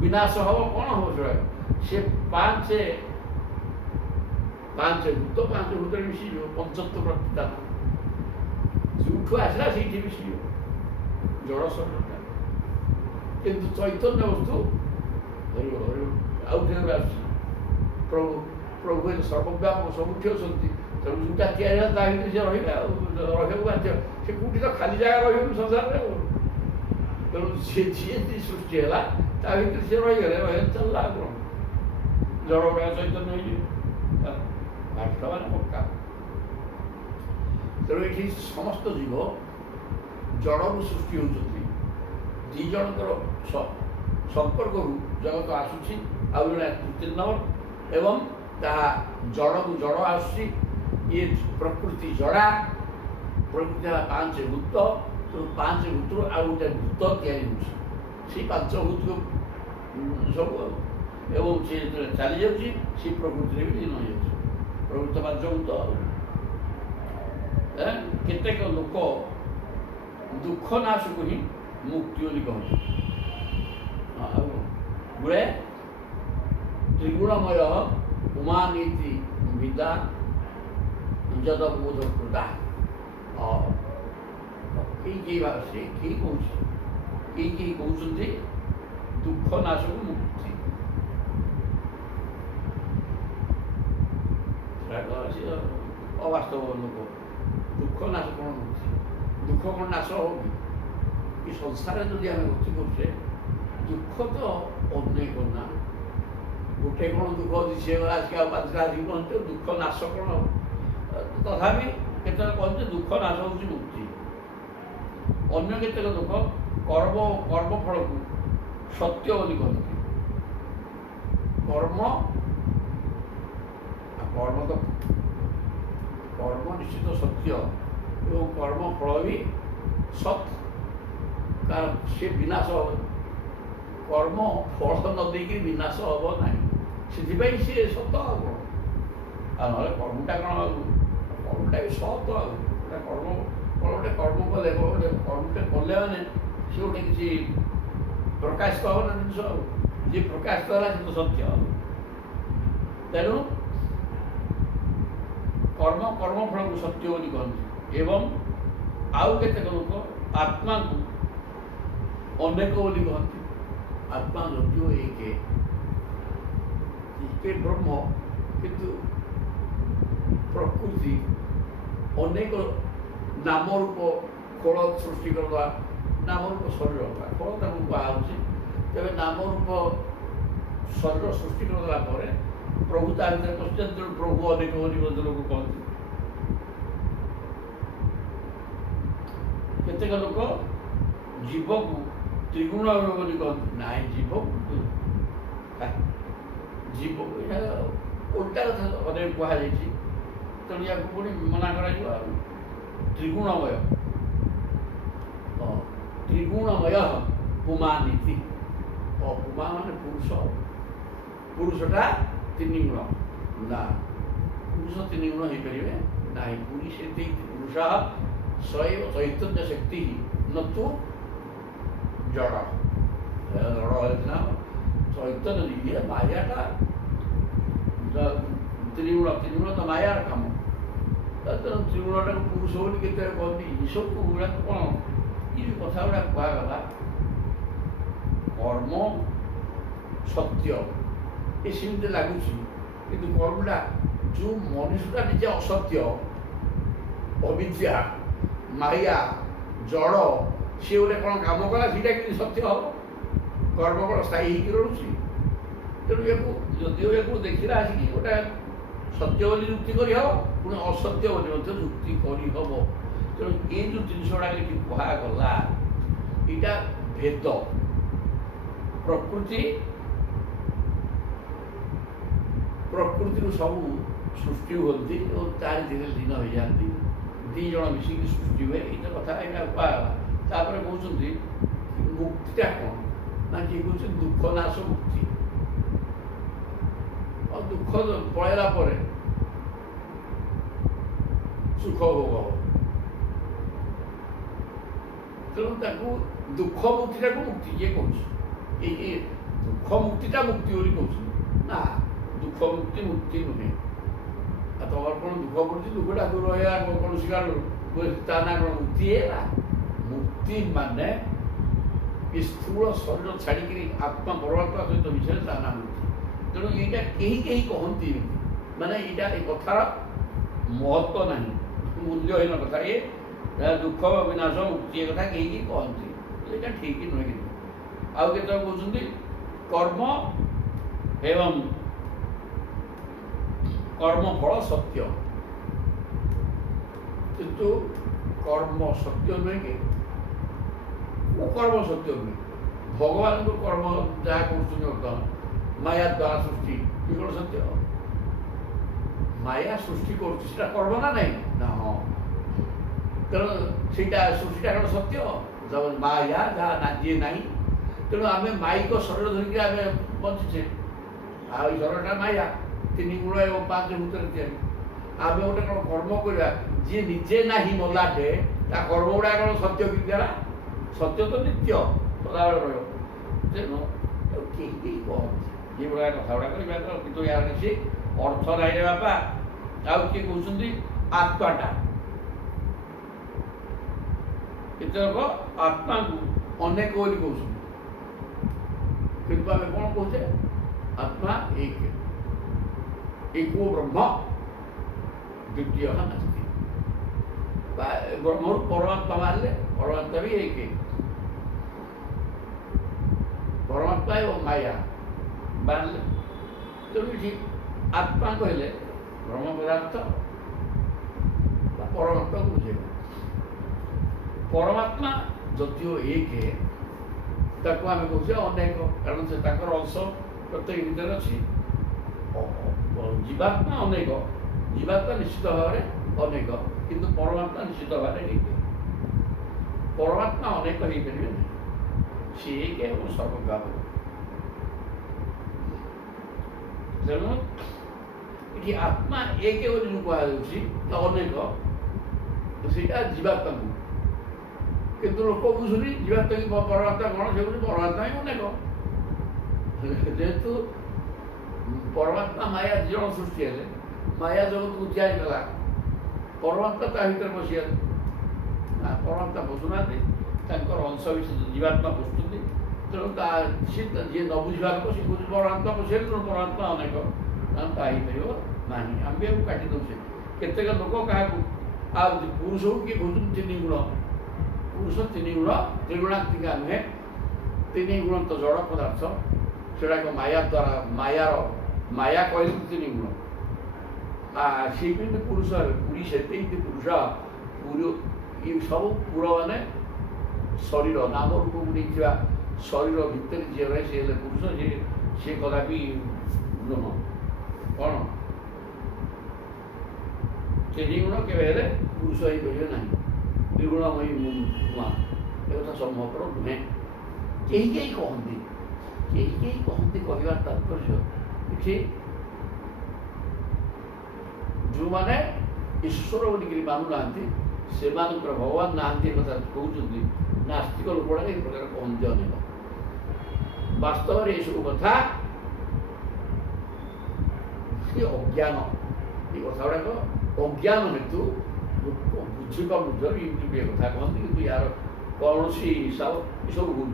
ବିନାଶ ହେବ। କ'ଣ ହେବ ସେଟା? ସେ ପାଞ୍ଚ ଭୂତରେ ମିଶିଯିବ, ପଞ୍ଚତ୍ଵ ପ୍ରକୃତି। ଯେଉଁଠୁ ଆସିଲା ସେଇଠି ମିଶିଯିବ ଜଡ଼ ଶରୀରଟା। କିନ୍ତୁ ଚୈତନ୍ୟ ବସ୍ତୁ ଆଉ ଠାରୁ ଆସୁଛି। ପ୍ରଭୁ ସର୍ବବ୍ୟାପକ ସବୁଠି ଅଛନ୍ତି। ତେଣୁ ଯେଉଁଟା ତିଆରି ହେଲା ତା ଭିତରେ ସେ ରହିବେ ଆଉ, ରହିବାକୁ ବାଧ୍ୟ। ସେ କେଉଁଠି ତ ଖାଲି ଜାଗା ରହିବନି ସଂସାରରେ ଆଉ। ତେଣୁ ଯିଏ ସୃଷ୍ଟି ହେଲା ତା ଭିତରେ ସେ ରହିଗଲେ ଚାଲିଲା ଆଉ କ'ଣ? ଜଡ଼ ଗୁଡ଼ାକ ଚୈତନ୍ୟ ହେଇଯିବ, ବାଷ୍ଟ ମାନେ ପକ୍କା। ତେଣୁ ଏଠି ସମସ୍ତ ଜୀବ ଜଡ଼ରୁ ସୃଷ୍ଟି ହେଉଛନ୍ତି। ଦି ଜଣଙ୍କର ସମ୍ପର୍କରୁ ଜଗତ ଆସୁଛି, ଆଉ ଜଣେ ତୃତୀୟ ନମ୍ବର, ଏବଂ ତାହା ଜଡ଼କୁ ଜଡ଼ ଆସୁଛି। ଇଏ ପ୍ରକୃତି ଜଡ଼ା, ପ୍ରକୃତି ହେଲା ପାଞ୍ଚ ଭୂତ। ତେଣୁ ପାଞ୍ଚ ଭୂତରୁ ଆଉ ଗୋଟେ ଭୂତ ତିଆରି ହେଉଛି। ସେଇ ପାଞ୍ଚ ଭୂତ ସବୁ ଏବଂ ସେ ଯେତେବେଳେ ଚାଲିଯାଉଛି ସେ ପ୍ରକୃତିରେ ବି ଲୀନ ହେଇଯାଉଛି। ପ୍ରକୃତ ପାଞ୍ଚ ଭୂତ। କେତେକ ଲୋକ ଦୁଃଖ ନାଶକୁ ହିଁ ମୁକ୍ତି ବୋଲି କହନ୍ତି। ଆଉ ଗୁଡ଼େ ତ୍ରିଗୁଣମୟ ଉମାନୀତି ବିଦା ଯଦବୋଧ କୃତା। କେହି କହୁଛନ୍ତି ଦୁଃଖ ନାଶକୁ ମୁକ୍ତି। ଅବାସ୍ତବ ଲୋକ। ଦୁଃଖ ନାଶ କ'ଣ ମୁକ୍ତି? ଦୁଃଖ କ'ଣ ନାଶ ହେବ କି? ଏ ସଂସାରରେ ଯଦି ଆମେ ଗତି କରୁଛେ, ଦୁଃଖ ତ ଅନେକ ନା। ଗୋଟେ କ'ଣ ଦୁଃଖ ଅଛି, ସିଏ ଗଲା ଆସିକି ଆଉ ପାଞ୍ଚଟା ଆସିକି ପହଞ୍ଚିବ, ଦୁଃଖ ନାଶ କ'ଣ ହେବ? ତଥାପି କେତେବେଳେ କହନ୍ତି ଦୁଃଖ ନାଶ ହେଉଛି ମୁକ୍ତି। ଅନ୍ୟ କେତେକ ଲୋକ କର୍ମଫଳକୁ ସତ୍ୟ ବୋଲି କହନ୍ତି। କର୍ମ ନିଶ୍ଚିତ ସତ୍ୟ ଏବଂ କର୍ମଫଳ ବି ସତ୍, କାରଣ ସେ ବିନାଶ ହେବ। କର୍ମ ଫଳ ନ ଦେଇକି ବିନାଶ ହେବ ନାହିଁ, ସେଥିପାଇଁ ସିଏ ସତ ଆଉ କ'ଣ। ଆଉ ନହେଲେ କର୍ମଟା କ'ଣ ଆଉ, କର୍ମଟା ବି ସତ ଆଉ। ଗୋଟେ କର୍ମ କଲେ ଗୋଟେ କର୍ମଟେ କଲେ ମାନେ ସେ ଗୋଟେ କିଛି ପ୍ରକାଶିତ ହେବ ନା ଜିନିଷ ଆଉ। ଯିଏ ପ୍ରକାଶିତ ହେଲା ସେ ତ ସତ୍ୟ ଆଉ। ତେଣୁ କର୍ମଫଳକୁ ସତ୍ୟ ବୋଲି କହନ୍ତି। ଏବଂ ଆଉ କେତେକ ଲୋକ ଆତ୍ମାକୁ ଅନେକ ବୋଲି କହନ୍ତି। ଆତ୍ମା ଯଦିଓ ଏକେ ବ୍ରହ୍ମ, କିନ୍ତୁ ପ୍ରକୃତି ଅନେକ ନାମ ରୂପ ଖୋଳ ସୃଷ୍ଟି କରିବା। ନାମ ରୂପ ଶରୀର ଖୋଳ ତାକୁ କୁହାହେଉଛି। ତେବେ ନାମ ରୂପ ଶରୀର ସୃଷ୍ଟି କରିଦେଲା ପରେ ପ୍ରଭୁ ତା ଭିତରେ ପଶିଛନ୍ତି। ତେଣୁ ପ୍ରଭୁ ଅନେକ ବୋଲି ମଧ୍ୟ ଲୋକ କହନ୍ତି। କେତେକ ଲୋକ ଜୀବକୁ ତ୍ରିଗୁଣ ବୋଲି କହନ୍ତି। ନାହିଁ, ଜୀବକୁ ଏହା ଓଲଟା କଥା ଅନେକ କୁହାଯାଇଛି। ତେଣୁ ୟାକୁ ପୁଣି ମନା କରାଯିବ ଆଉ। ତ୍ରିଗୁଣମୟ ପୁମାନୀତି। ପୁମା ମାନେ ପୁରୁଷ। ପୁରୁଷଟା ତିନି ଗୁଣ ନା, ପୁରୁଷ ତିନି ଗୁଣ ହେଇପାରିବେ ନାହିଁ। ପୁରୁଷ ସୈବ ଚୈତନ୍ୟ ଶକ୍ତି ନତୁ ଜଡ଼। ଜଡ଼ ହେଲେ ସିନା ଚୈତନ୍ୟ ଇଏ ମାୟାଟା ତ୍ରିଗୁଣ ତ ମାୟାର କାମ। ତେଣୁ ତ୍ରିଗୁଣଟାକୁ ପୁରୁଷ ବୋଲି କେତେ କହନ୍ତି, ଏସବୁ ଗୁଡ଼ାକ କ'ଣ ଏ କଥା ଗୁଡ଼ା କୁହାଗଲା। କର୍ମ ସତ୍ୟ ଏ ସେମିତି ଲାଗୁଛି, କିନ୍ତୁ କର୍ମଟା ଯେଉଁ ମଣିଷଟା ନିଜେ ଅସତ୍ୟ, ଅବିଦ୍ୟା, ମାୟା, ଜଡ଼, ସିଏ ଗୋଟେ କ'ଣ କାମ କଲା ସେଇଟା କେମିତି ସତ୍ୟ ହେବ? କର୍ମ କ'ଣ ସ୍ଥାୟୀ ହେଇକି ରହୁଛି? ତେଣୁ ୟାକୁ ଯଦିଓ ୟାକୁ ଦେଖିଲା ଆସିକି ଗୋଟେ ସତ୍ୟ ବୋଲି ଯୁକ୍ତି କରିହେବ, ପୁଣି ଅସତ୍ୟ ବୋଲି ମଧ୍ୟ ଯୁକ୍ତି କରିହେବ। ତେଣୁ ଏ ଯେଉଁ ଜିନିଷ ଗୁଡ଼ାକ ଏଠି କୁହାଗଲା, ଏଇଟା ଭେଦ। ପ୍ରକୃତିରୁ ସବୁ ସୃଷ୍ଟି ହୁଅନ୍ତି ଓ ତାରି ଧୀରେ ଲୀନ ହୋଇଯାଆନ୍ତି, ଦୁଇ ଜଣ ମିଶିକି ସୃଷ୍ଟି ହୁଏ, ଏଇଟା କଥା ଏଇଟା କୁହାଗଲା। ତାପରେ କହୁଛନ୍ତି ମୁକ୍ତିଟା କ'ଣ ନା, କିଏ କହୁଛନ୍ତି ଦୁଃଖ ନାଶ ମୁକ୍ତି। ଆଉ ଦୁଃଖ ପଳେଇଲା ପରେ ସୁଖ ଭୋଗ ହବ। ତେଣୁ ତାକୁ ଦୁଃଖ ମୁକ୍ତିଟାକୁ ମୁକ୍ତି କିଏ କହୁଛି? ଏଇ ଦୁଃଖ ମୁକ୍ତିଟା ମୁକ୍ତି ବୋଲି କହୁଛନ୍ତି ନା, ଦୁଃଖ ମୁକ୍ତି ନୁହେଁ। ଆଉ ତମର କ'ଣ ଦୁଃଖ ପଡ଼ୁଛି, ଦୁଃଖଟା ଦୂର ହେଲା କୌଣସି କାରଣରୁ, ତା ନା କ'ଣ ମୁକ୍ତି ହେଲା? ମୁକ୍ତି ମାନେ ସ୍ଥୂଳ ଶରୀର ଛାଡ଼ିକିରି ଆତ୍ମା ପରମାତ୍ମା ସହିତ ମିଶିଲେ ତା ନା ମୁକ୍ତି। ତେଣୁ ଏଇଟା କେହି କହନ୍ତିନି, ମାନେ ଏଇଟା ଏ କଥାର ମହତ୍ଵ ନାହିଁ, ମୂଲ୍ୟହୀନ କଥା। ଏ ଦୁଃଖ ବିନାଶ ମୁକ୍ତି ଏ କଥା କେହି କହନ୍ତି, ଏଇଟା ଠିକ୍ ନୁହେଁ। କିନ୍ତୁ ଆଉ କେତେବେଳେ କହୁଛନ୍ତି କର୍ମ ଏବଂ କର୍ମଫଳ ସତ୍ୟ, କିନ୍ତୁ କର୍ମ ସତ୍ୟ ନୁହେଁ କି? କର୍ମ ସତ୍ୟ ନୁହେଁ। ଭଗବାନଙ୍କୁ କର୍ମ ଯାହା କରୁଛନ୍ତି ବର୍ତ୍ତମାନ ମାୟା ଦ୍ୱାରା ସୃଷ୍ଟି, କି କ'ଣ ସତ୍ୟ? ମାୟା ସୃଷ୍ଟି କରୁଛି, ସେଟା କର୍ମ ନା ନାହିଁ? ନା, ହଁ। ତେଣୁ ସେଇଟା ସୃଷ୍ଟିଟା କ'ଣ ସତ୍ୟ? ମାୟା ଯାହା ଯିଏ ନାହିଁ। ତେଣୁ ଆମେ ମାଇକ ଶରୀର ଧରିକି ଆମେ ବଞ୍ଚିଛେ, ଆଉ ଏଇ ଶରୀରଟା ମାୟା, 3 ଗୁଣ ଏବଂ 5 ଭୂତରେ ତିଆରି। ଆମେ ଗୋଟେ କ'ଣ କର୍ମ କରିବା, ଯିଏ ନିଜେ ନାହିଁ ମଲାଟେ, ତା କର୍ମ ଗୁଡ଼ା କ'ଣ ସତ୍ୟ କି ଦ୍ୱାରା? ସତ୍ୟ ତ ନିତ୍ୟ ସଦାବେଳେ ରହିବ। ତେଣୁ କେହି କହନ୍ତି ଏଇଭଳିଆ କଥା ଗୁଡ଼ା କରିବା, କିନ୍ତୁ ୟାର କିଛି ଅର୍ଥ ନାହିଁ ବାପା। ଆଉ କିଏ କହୁଛନ୍ତି ଆତ୍ମାଟା, କେତେ ଲୋକ ଆତ୍ମାକୁ ଅନେକ ବୋଲି କହୁଛନ୍ତି, କିନ୍ତୁ ଆମେ କ'ଣ କହୁଛେ? ଆତ୍ମା ଏକ, एको ବ୍ରହ୍ମ ଦ୍ୱିତୀୟ ନାସ୍ତି। ବ୍ରହ୍ମରୁ ପରମାତ୍ମା ବାହାରିଲେ ପରମାତ୍ମା ବି ଏକ, ପରମାତ୍ମା ଏବଂ ମାୟା ବାହାରିଲେ। ତେଣୁ ଏଠି ଆତ୍ମା କହିଲେ ବ୍ରହ୍ମ ପଦାର୍ଥ ବା ପରମାତ୍ମାକୁ ବୁଝେଇବ। ପରମାତ୍ମା ଯଦିଓ ଏକ, ତାକୁ ଆମେ କହୁଛେ ଅନେକ, କାରଣ ସେ ତାଙ୍କର ଅଂଶ ପ୍ରତ୍ୟେକ ଭିତରେ ଅଛି। ଜୀବାତ୍ମା ଅନେକ, ଜୀବାତ୍ମା ନିଶ୍ଚିତ ଭାବରେ ଅନେକ, କିନ୍ତୁ ପରମାତ୍ମା ନିଶ୍ଚିତ ଭାବରେ ଏକ। ପରମାତ୍ମା ଅନେକ ହେଇପାରିବେ ନାହିଁ, ସେ ଏକ ଏବଂ ସର୍ବବ୍ୟାପକ। ତେଣୁ ଏଠି ଆତ୍ମା ଏକ ବୋଲି ଯେଉଁ କୁହାଯାଉଛି ଅନେକ, ସେଇଟା ଜୀବାତ୍ମାକୁ। କିନ୍ତୁ ଲୋକ ବୁଝୁନି ଜୀବାତ୍ମା କି ପରମାତ୍ମା କ'ଣ, ସେ ବୁଝୁଛି ପରମାତ୍ମା ହିଁ ଅନେକ। ଯେହେତୁ ପରମାତ୍ମା ମାୟା ଦୁଇ ଜଣ ସୃଷ୍ଟି ହେଲେ, ମାୟା ଜଗତକୁ ତିଆରି କଲା, ପରମାତ୍ମା ତା ଭିତରେ ପଶିଗଲେ ନା, ପରମାତ୍ମା ପଶୁନାହାନ୍ତି, ତାଙ୍କର ଅଂଶ ବିଶେଷ ଜୀବାତ୍ମା ପଶୁଛନ୍ତି। ତେଣୁ ଯିଏ ନ ବୁଝିବା ଲୋକ ସେ କହୁଛି ପରମାତ୍ମା ପଶିଗଲେ, ତେଣୁ ପରମାତ୍ମା ଅନେକ, ତା ହେଇପାରିବ ନାହିଁ। ଆମେ ବି କାଟି ଦେଉଛେ କେତେକ ଲୋକ କାହାକୁ। ଆଉ ପୁରୁଷକୁ କିଏ କହୁଛନ୍ତି 3 ଗୁଣ, ପୁରୁଷ 3 ଗୁଣ, ତ୍ରିଗୁଣାତ୍ମିକା ନୁହେଁ। 3 ଗୁଣ ତ ଜଡ଼ ପଦାର୍ଥ, ସେଗୁଡ଼ାକ ମାୟା ଦ୍ୱାରା, ମାୟା କହିଲେ 3 ଗୁଣ। ସେ କିନ୍ତୁ ପୁରୁଷ ହେବେ, ପୁରୀ ସେମିତି ପୁରୁଷ। ଏ ସବୁ ପୁର ମାନେ ଶରୀର, ନାମ ରୂପକୁ ନେଇଥିବା ଶରୀର ଭିତରେ ଯିଏ ରହେ ସେ ହେଲେ ପୁରୁଷ। ସେ କଦାପି ନୁହଁ। କ'ଣ 3 ଗୁଣ କେବେ ହେଲେ ପୁରୁଷ ହେଇପାରିବେ ନାହିଁ, ତ୍ରିଗୁଣମୟୀ ନୂଆ, ଏ କଥା ସମ୍ଭବପର ନୁହେଁ। କେହି କହନ୍ତି, କହିବାର ତାତ୍ପର୍ଯ୍ୟ ଏଠି ଯେଉଁମାନେ ଈଶ୍ୱର ବୋଲିକିରି ମାନୁନାହାନ୍ତି, ସେମାନଙ୍କର ଭଗବାନ ନାହାନ୍ତି ଏ କଥା କହୁଛନ୍ତି। ନାସ୍ତିକ ଲୋକଗୁଡ଼ାକ ଏ ପ୍ରକାର କହନ୍ତି ଅନେକ। ବାସ୍ତବରେ ଏସବୁ କଥା ଅଜ୍ଞାନ, ଏ କଥା ଗୁଡ଼ାକ ଅଜ୍ଞାନ ହେତୁ ବୁଝିପାରୁନଥିବାରୁ ଏମିତି କଥା କହନ୍ତି। କିନ୍ତୁ ୟାର କୌଣସି ହିସାବ ଏସବୁ ଭୁଲ,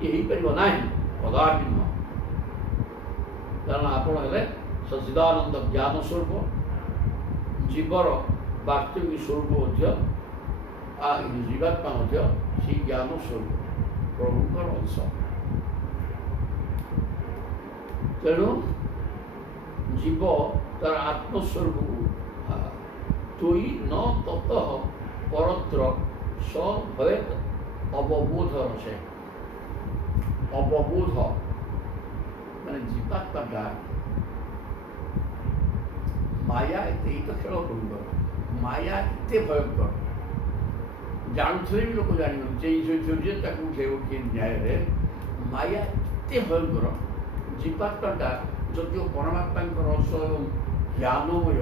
ଇଏ ହେଇପାରିବ ନାହିଁ, କଦାପି ନୁହଁ। କାରଣ ଆପଣ ହେଲେ ସଚ୍ଚିଦାନନ୍ଦ ଜ୍ଞାନ ସ୍ୱରୂପ, ଜୀବର ବାସ୍ତବିକ ସ୍ୱରୂପ ମଧ୍ୟ ଜୀବାତ୍ମା ମଧ୍ୟ ସେଇ ଜ୍ଞାନ ସ୍ୱରୂପ ପ୍ରଭୁଙ୍କର ଅଂଶ। ତେଣୁ ଜୀବ ତାର ଆତ୍ମସ୍ୱରୂପକୁ ତୋଇ ନ ତତଃ ପରତ୍ର ସ ଭବେତ୍ ଅବବୋଧ ରସେ। ଅବବୋଧ ମାନେ ଜୀବାତ୍ମାଟା ମାୟା ଏଇ ତ ଖେଳ ଭୟଙ୍କର, ମାୟା ଏତେ ଭୟଙ୍କର, ଜାଣୁଥିଲେ ବି ଲୋକ ଜାଣିପାରୁଛନ୍ତି ଯେ ତାକୁ ଉଠେଇବ କିଏ ନ୍ୟାୟରେ। ମାୟା ଏତେ ଭୟଙ୍କର, ଜୀବାତ୍ମାଟା ଯଦିଓ ପରମାତ୍ମାଙ୍କର ରସ ଏବଂ ଜ୍ଞାନମୟ,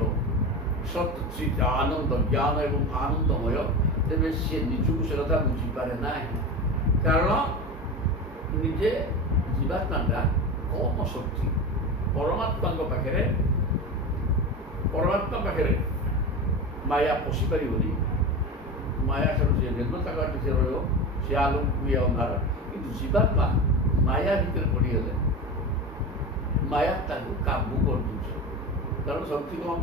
ସତ୍ ଆନନ୍ଦ, ଜ୍ଞାନ ଏବଂ ଆନନ୍ଦମୟ, ତେବେ ସିଏ ନିଜକୁ ସେ କଥା ବୁଝିପାରେ ନାହିଁ। କାରଣ ନିଜେ ଜୀବାତ୍ମାଟା କମ ଶକ୍ତି, ପରମାତ୍ମା ପାଖରେ ମାୟା ପଶିପାରିବନି। ମାୟା ଠାରୁ ସେ ନିର୍ମତା କାଟି ସେ ରହିବ, ସେ ଆଲୋକ ହୁଏ ଅନ୍ଧାର। କିନ୍ତୁ ଜୀବାତ୍ମା ମାୟା ଭିତରେ ପଡ଼ିଗଲେ ମାୟା ତାକୁ କାବୁ କରିଦେଉଛି, କାରଣ ଶକ୍ତି କମ।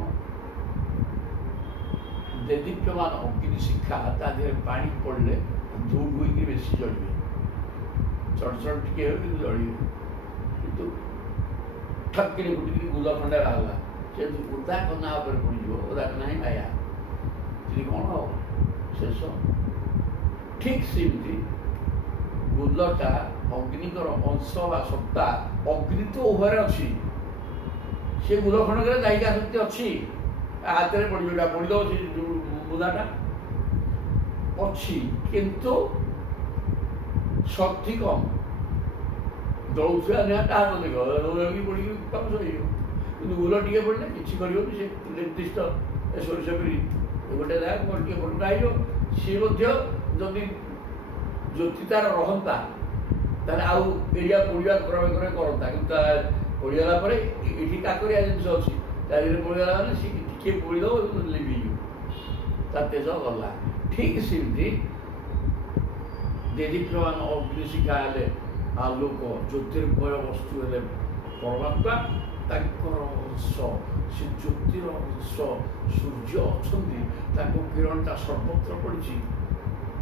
ଦେଦୀପ୍ୟମାନ ଅଗ୍ନି ଶିକ୍ଷା ତା ଦେହରେ ପାଣି ପଡ଼ିଲେ ଧୂ ଧୋଇକି ବେଶୀ ଜଳିବେ, ଚଟଚଟ ଟିକେ ହେଉ କିନ୍ତୁ ଜଳିବେ। କିନ୍ତୁ ଠକିରି ଫୁଟିକିରି ଗୁଲ ଖଣ୍ଡେ ବାହାରିଲା, ସେ ଓଦା କନା ଉପରେ ପଡ଼ିଯିବ, ଓଦା କନା ହିଁ ମାୟା, ସେଠି କ'ଣ ହେବ ଶେଷ। ଠିକ୍ ସେମିତି ଗୁଲଟା ଅଗ୍ନିଙ୍କର ଅଂଶ ବା ସତ୍ତା, ଅଗ୍ନି ତ ଉଭୟରେ ଅଛି, ସେ ଗୁଲ ଖଣ୍ଡକରେ ଦାୟିକା ଶକ୍ତି ଅଛି, ହାତରେ ପଡ଼ିଯିବ, ପଡ଼ିଦେବ ସେ ଯେଉଁ ବୁଦାଟା ଅଛି, କିନ୍ତୁ ଶକ୍ତି କମ୍। ଦଉଥିବା ନିହାତି ହାତ ଦେଖ ପଡ଼ିକି କାମ ସରିଯିବ, କିନ୍ତୁ ଗୁଲ ଟିକେ ପଡ଼ିଲେ କିଛି କରିବନି। ସେ ନିର୍ଦ୍ଦିଷ୍ଟ ସୋରିଷ ବିରି ଗୋଟେ ଦାଗ ଟିକେ ଫଟକା ହେଇଯିବ। ସିଏ ମଧ୍ୟ ଯଦି ଜ୍ୟୋତି ତାର ରହନ୍ତା ତାହେଲେ ଆଉ ଏରିଆ ପୋଡ଼ିବା କ୍ରମେ କ୍ରମେ କରନ୍ତା, କିନ୍ତୁ ତା ପୋଡ଼ିଗଲା ପରେ ଏଠି କାକରିଆ ଜିନିଷ ଅଛି, ତା ଦେହରେ ପୋଡ଼ିଗଲା ମାନେ ସେ ଟିକେ ପୋଡ଼ିଦେବ, ଲିଭିଯିବ, ତା ତେଜ ଗଲା। ଠିକ୍ ସେମିତି ଦେଦୀପ୍ୟମାନ ଅଗ୍ନିଶିଖା ହେଲେ ଆଲୋକ, ଜ୍ୟୋତିର୍ମୟ ବସ୍ତୁ ହେଲେ ପରମାତ୍ମା, ତାଙ୍କର ଅଂଶ, ସେ ଜ୍ୟୋତିର ଅଂଶ ସୂର୍ଯ୍ୟ ଅଛନ୍ତି, ତାଙ୍କ କିରଣଟା ସର୍ବତ୍ର ପଡ଼ିଛି,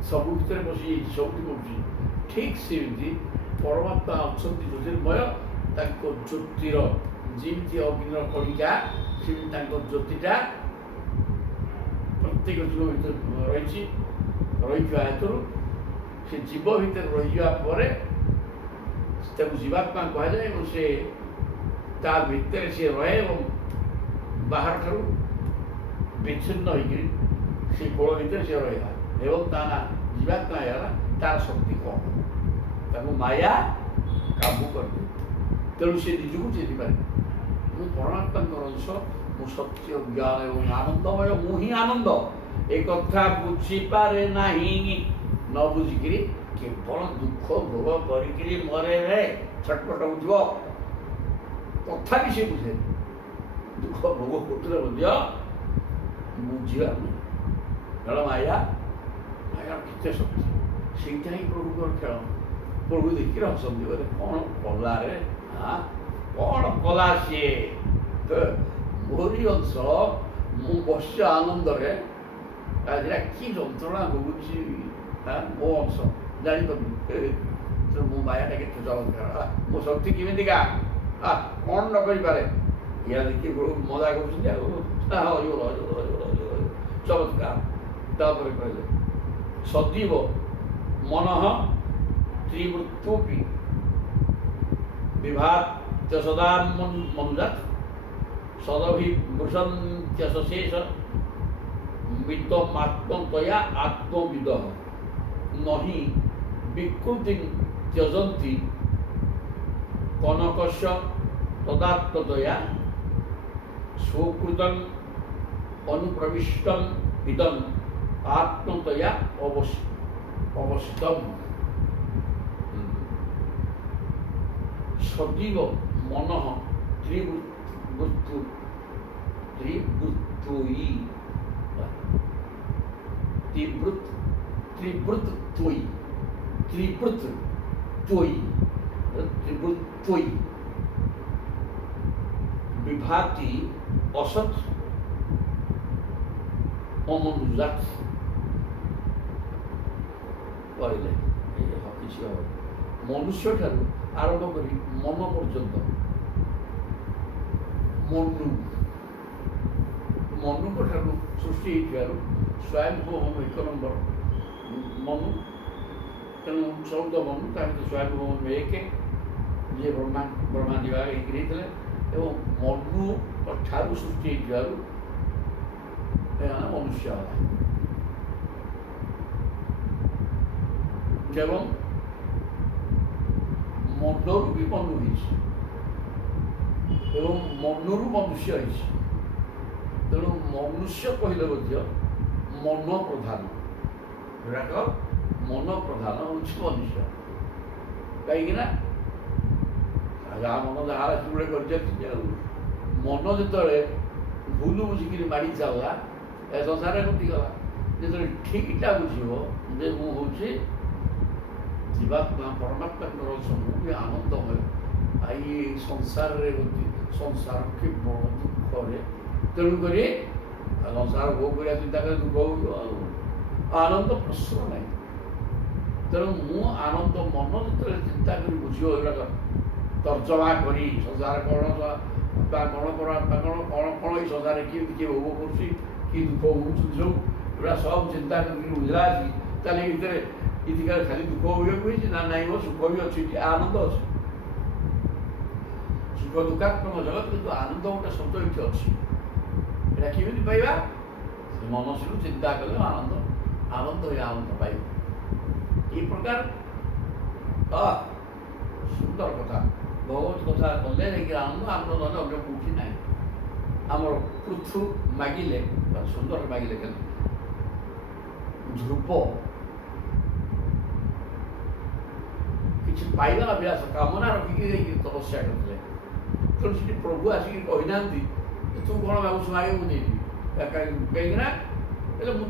ସବୁ ଭିତରେ ବସିଯାଇଛି, ସବୁଠି ପଡ଼ୁଛି। ଠିକ୍ ସେମିତି ପରମାତ୍ମା ଅଛନ୍ତି ଜ୍ୟୋତିର୍ମୟ, ତାଙ୍କ ଜ୍ୟୋତିର ଯେମିତି ଅଗ୍ନିର କଣିକା, ସେମିତି ତାଙ୍କ ଜ୍ୟୋତିଟା ପ୍ରତ୍ୟେକ ଜୀବ ଭିତରେ ରହିଥିବା ହେତୁରୁ ସେ ଜୀବ ଭିତରେ ରହିଯିବା ପରେ ତାକୁ ଜୀବାତ୍ମା କୁହାଯାଏ। ଏବଂ ସେ ତା ଭିତରେ ସେ ରହେ ଏବଂ ବାହାର ଠାରୁ ବିଚ୍ଛିନ୍ନ ହୋଇକରି ସେ ଗୋଳ ଭିତରେ ସେ ରହିଲା ଏବଂ ତା ନା ଜୀବାତ୍ମା ହେଇଗଲା। ତାର ଶକ୍ତି କମ୍, ତାକୁ ମାୟା କାବୁ କରିଦିଏ, ତେଣୁ ସେ ନିଜକୁ ଚିହ୍ନିପାରେ। ମୁଁ ପରମାତ୍ମାଙ୍କର ଅଂଶ, ମୁଁ ସତ୍ୟ, ଜ୍ଞାନ ଏବଂ ଆନନ୍ଦମୟ, ମୁଁ ହିଁ ଆନନ୍ଦ। ଏ କଥା ବୁଝିପାରେ ନାହିଁ, ନ ବୁଝିକିରି କେବଳ ଦୁଃଖ ଭୋଗ କରିକିରି ମରେ ଛଟପଟ ହେଉଥିବ, ତଥାପି ସେ ବୁଝେ। ଦୁଃଖ ଭୋଗ କରୁଥିଲେ ମଧ୍ୟ ବୁଝିବାର ନାହିଁ, ଖେଳ ମାୟା, ମାୟାର କେତେ ଶକ୍ତି, ସେଇଟା ହିଁ ପ୍ରଭୁଙ୍କର ଖେଳ। ପ୍ରଭୁ ଦେଖିକି ହସନ୍ତି, ବୋଲେ କ'ଣ କଲାରେ, କ'ଣ କଲା ସିଏ, ମୋରି ଅଂଶ, ମୁଁ ବସ୍ୟ ଆନନ୍ଦରେ, ସେଟା କି ଯନ୍ତ୍ରଣା ଭୋଗୁଛି, ମୋ ଅଂଶ ଜାଣିପାରୁନି। ମୋ ମାୟାଟା କେତେ ଚମତ୍କାର, ମୋ ଶକ୍ତି କେମିତିକା, କ'ଣ ନ କରିପାରେ। ଇଆ ଦେଖି ମଜା କରୁଛନ୍ତି, ଆଉ ଚମତ୍କାର। ତାପରେ କହିଲେ ସଦୀବ ମନଃ ତ୍ରିବୃତ୍ତୋପି ବିଭାତ୍ୟ ସଦା ମନୁଜାତ୍ ସଦଭିବୃଷନ୍ତ୍ୟଶେଷ ମିତମାତ୍ମତୟା ଆତ୍ମବିଦଃ नहि विकृतिं त्यजन्ति कनकस्य तदात्मतया स्वकृतम् अनुप्रविष्टम् इदम् आत्मतया अवसितम्। ସଜୀବ ମନ ତ୍ରିବୃତ୍ତୋଇ विभाति असत अमनुजात कहले किसी मनुष्य ठारू आरंभ कर मन पर्यंत मनु ठारू सृष्टि स्वयं भवन एक नंबर मनु तेणु 14 मनु स्वयं भवन एक जे ब्रह्मा दिवार एक मनु ठारू सृष्टि मनुष्य एवं मनरु भी मनु एवं मनरु मनुष्य तेणु मनुष्य कहले मन प्रधान गुड़ाक मन प्रधान हूँ मनुष्य कहीं जहाँ मन जहाँ गुड़े कर मन जो भूल बुझिक माड़ी चलला संसार गला जो ठीकटा बुझे जे मुझे जीवात्मा परमात्मा समूह आनंदमय आई संसार संसार के बड़ दुखे तेणुक संसार भोग कर चिंता कर दुख हो आनंद प्रश्न ना तेणु मु आनंद मन जो चिंता कर बुझ तर्जमा करी संसार कौन कौन परमात्मा कौन कौन कौन ये संसार किए भोग कर दुख हो सब सब चिंता कर बुझला भर इतिका खाली दुख हुए ना नहीं वो सुख भी अच्छी आनंद अच्छे सुख दुखात्मक जगत किंतु आनंद गोटे शब्द ये अच्छी यहाँ केमी पाइबा मनसी चिंता कले आनंद आनंद हुए आनंद पाइब ये प्रकार सुंदर कथा भगवत कथा कले आनंद आनंद ना अन्य कौटी ना आमर पृथु मागिले सुंदर मागिले के ध्रुव किसी पाइबा अभ्यास कामना रखिक तपस्या करते तेणु से प्रभु आसिक कहना तू कौन भाव मागे मुझे कहीं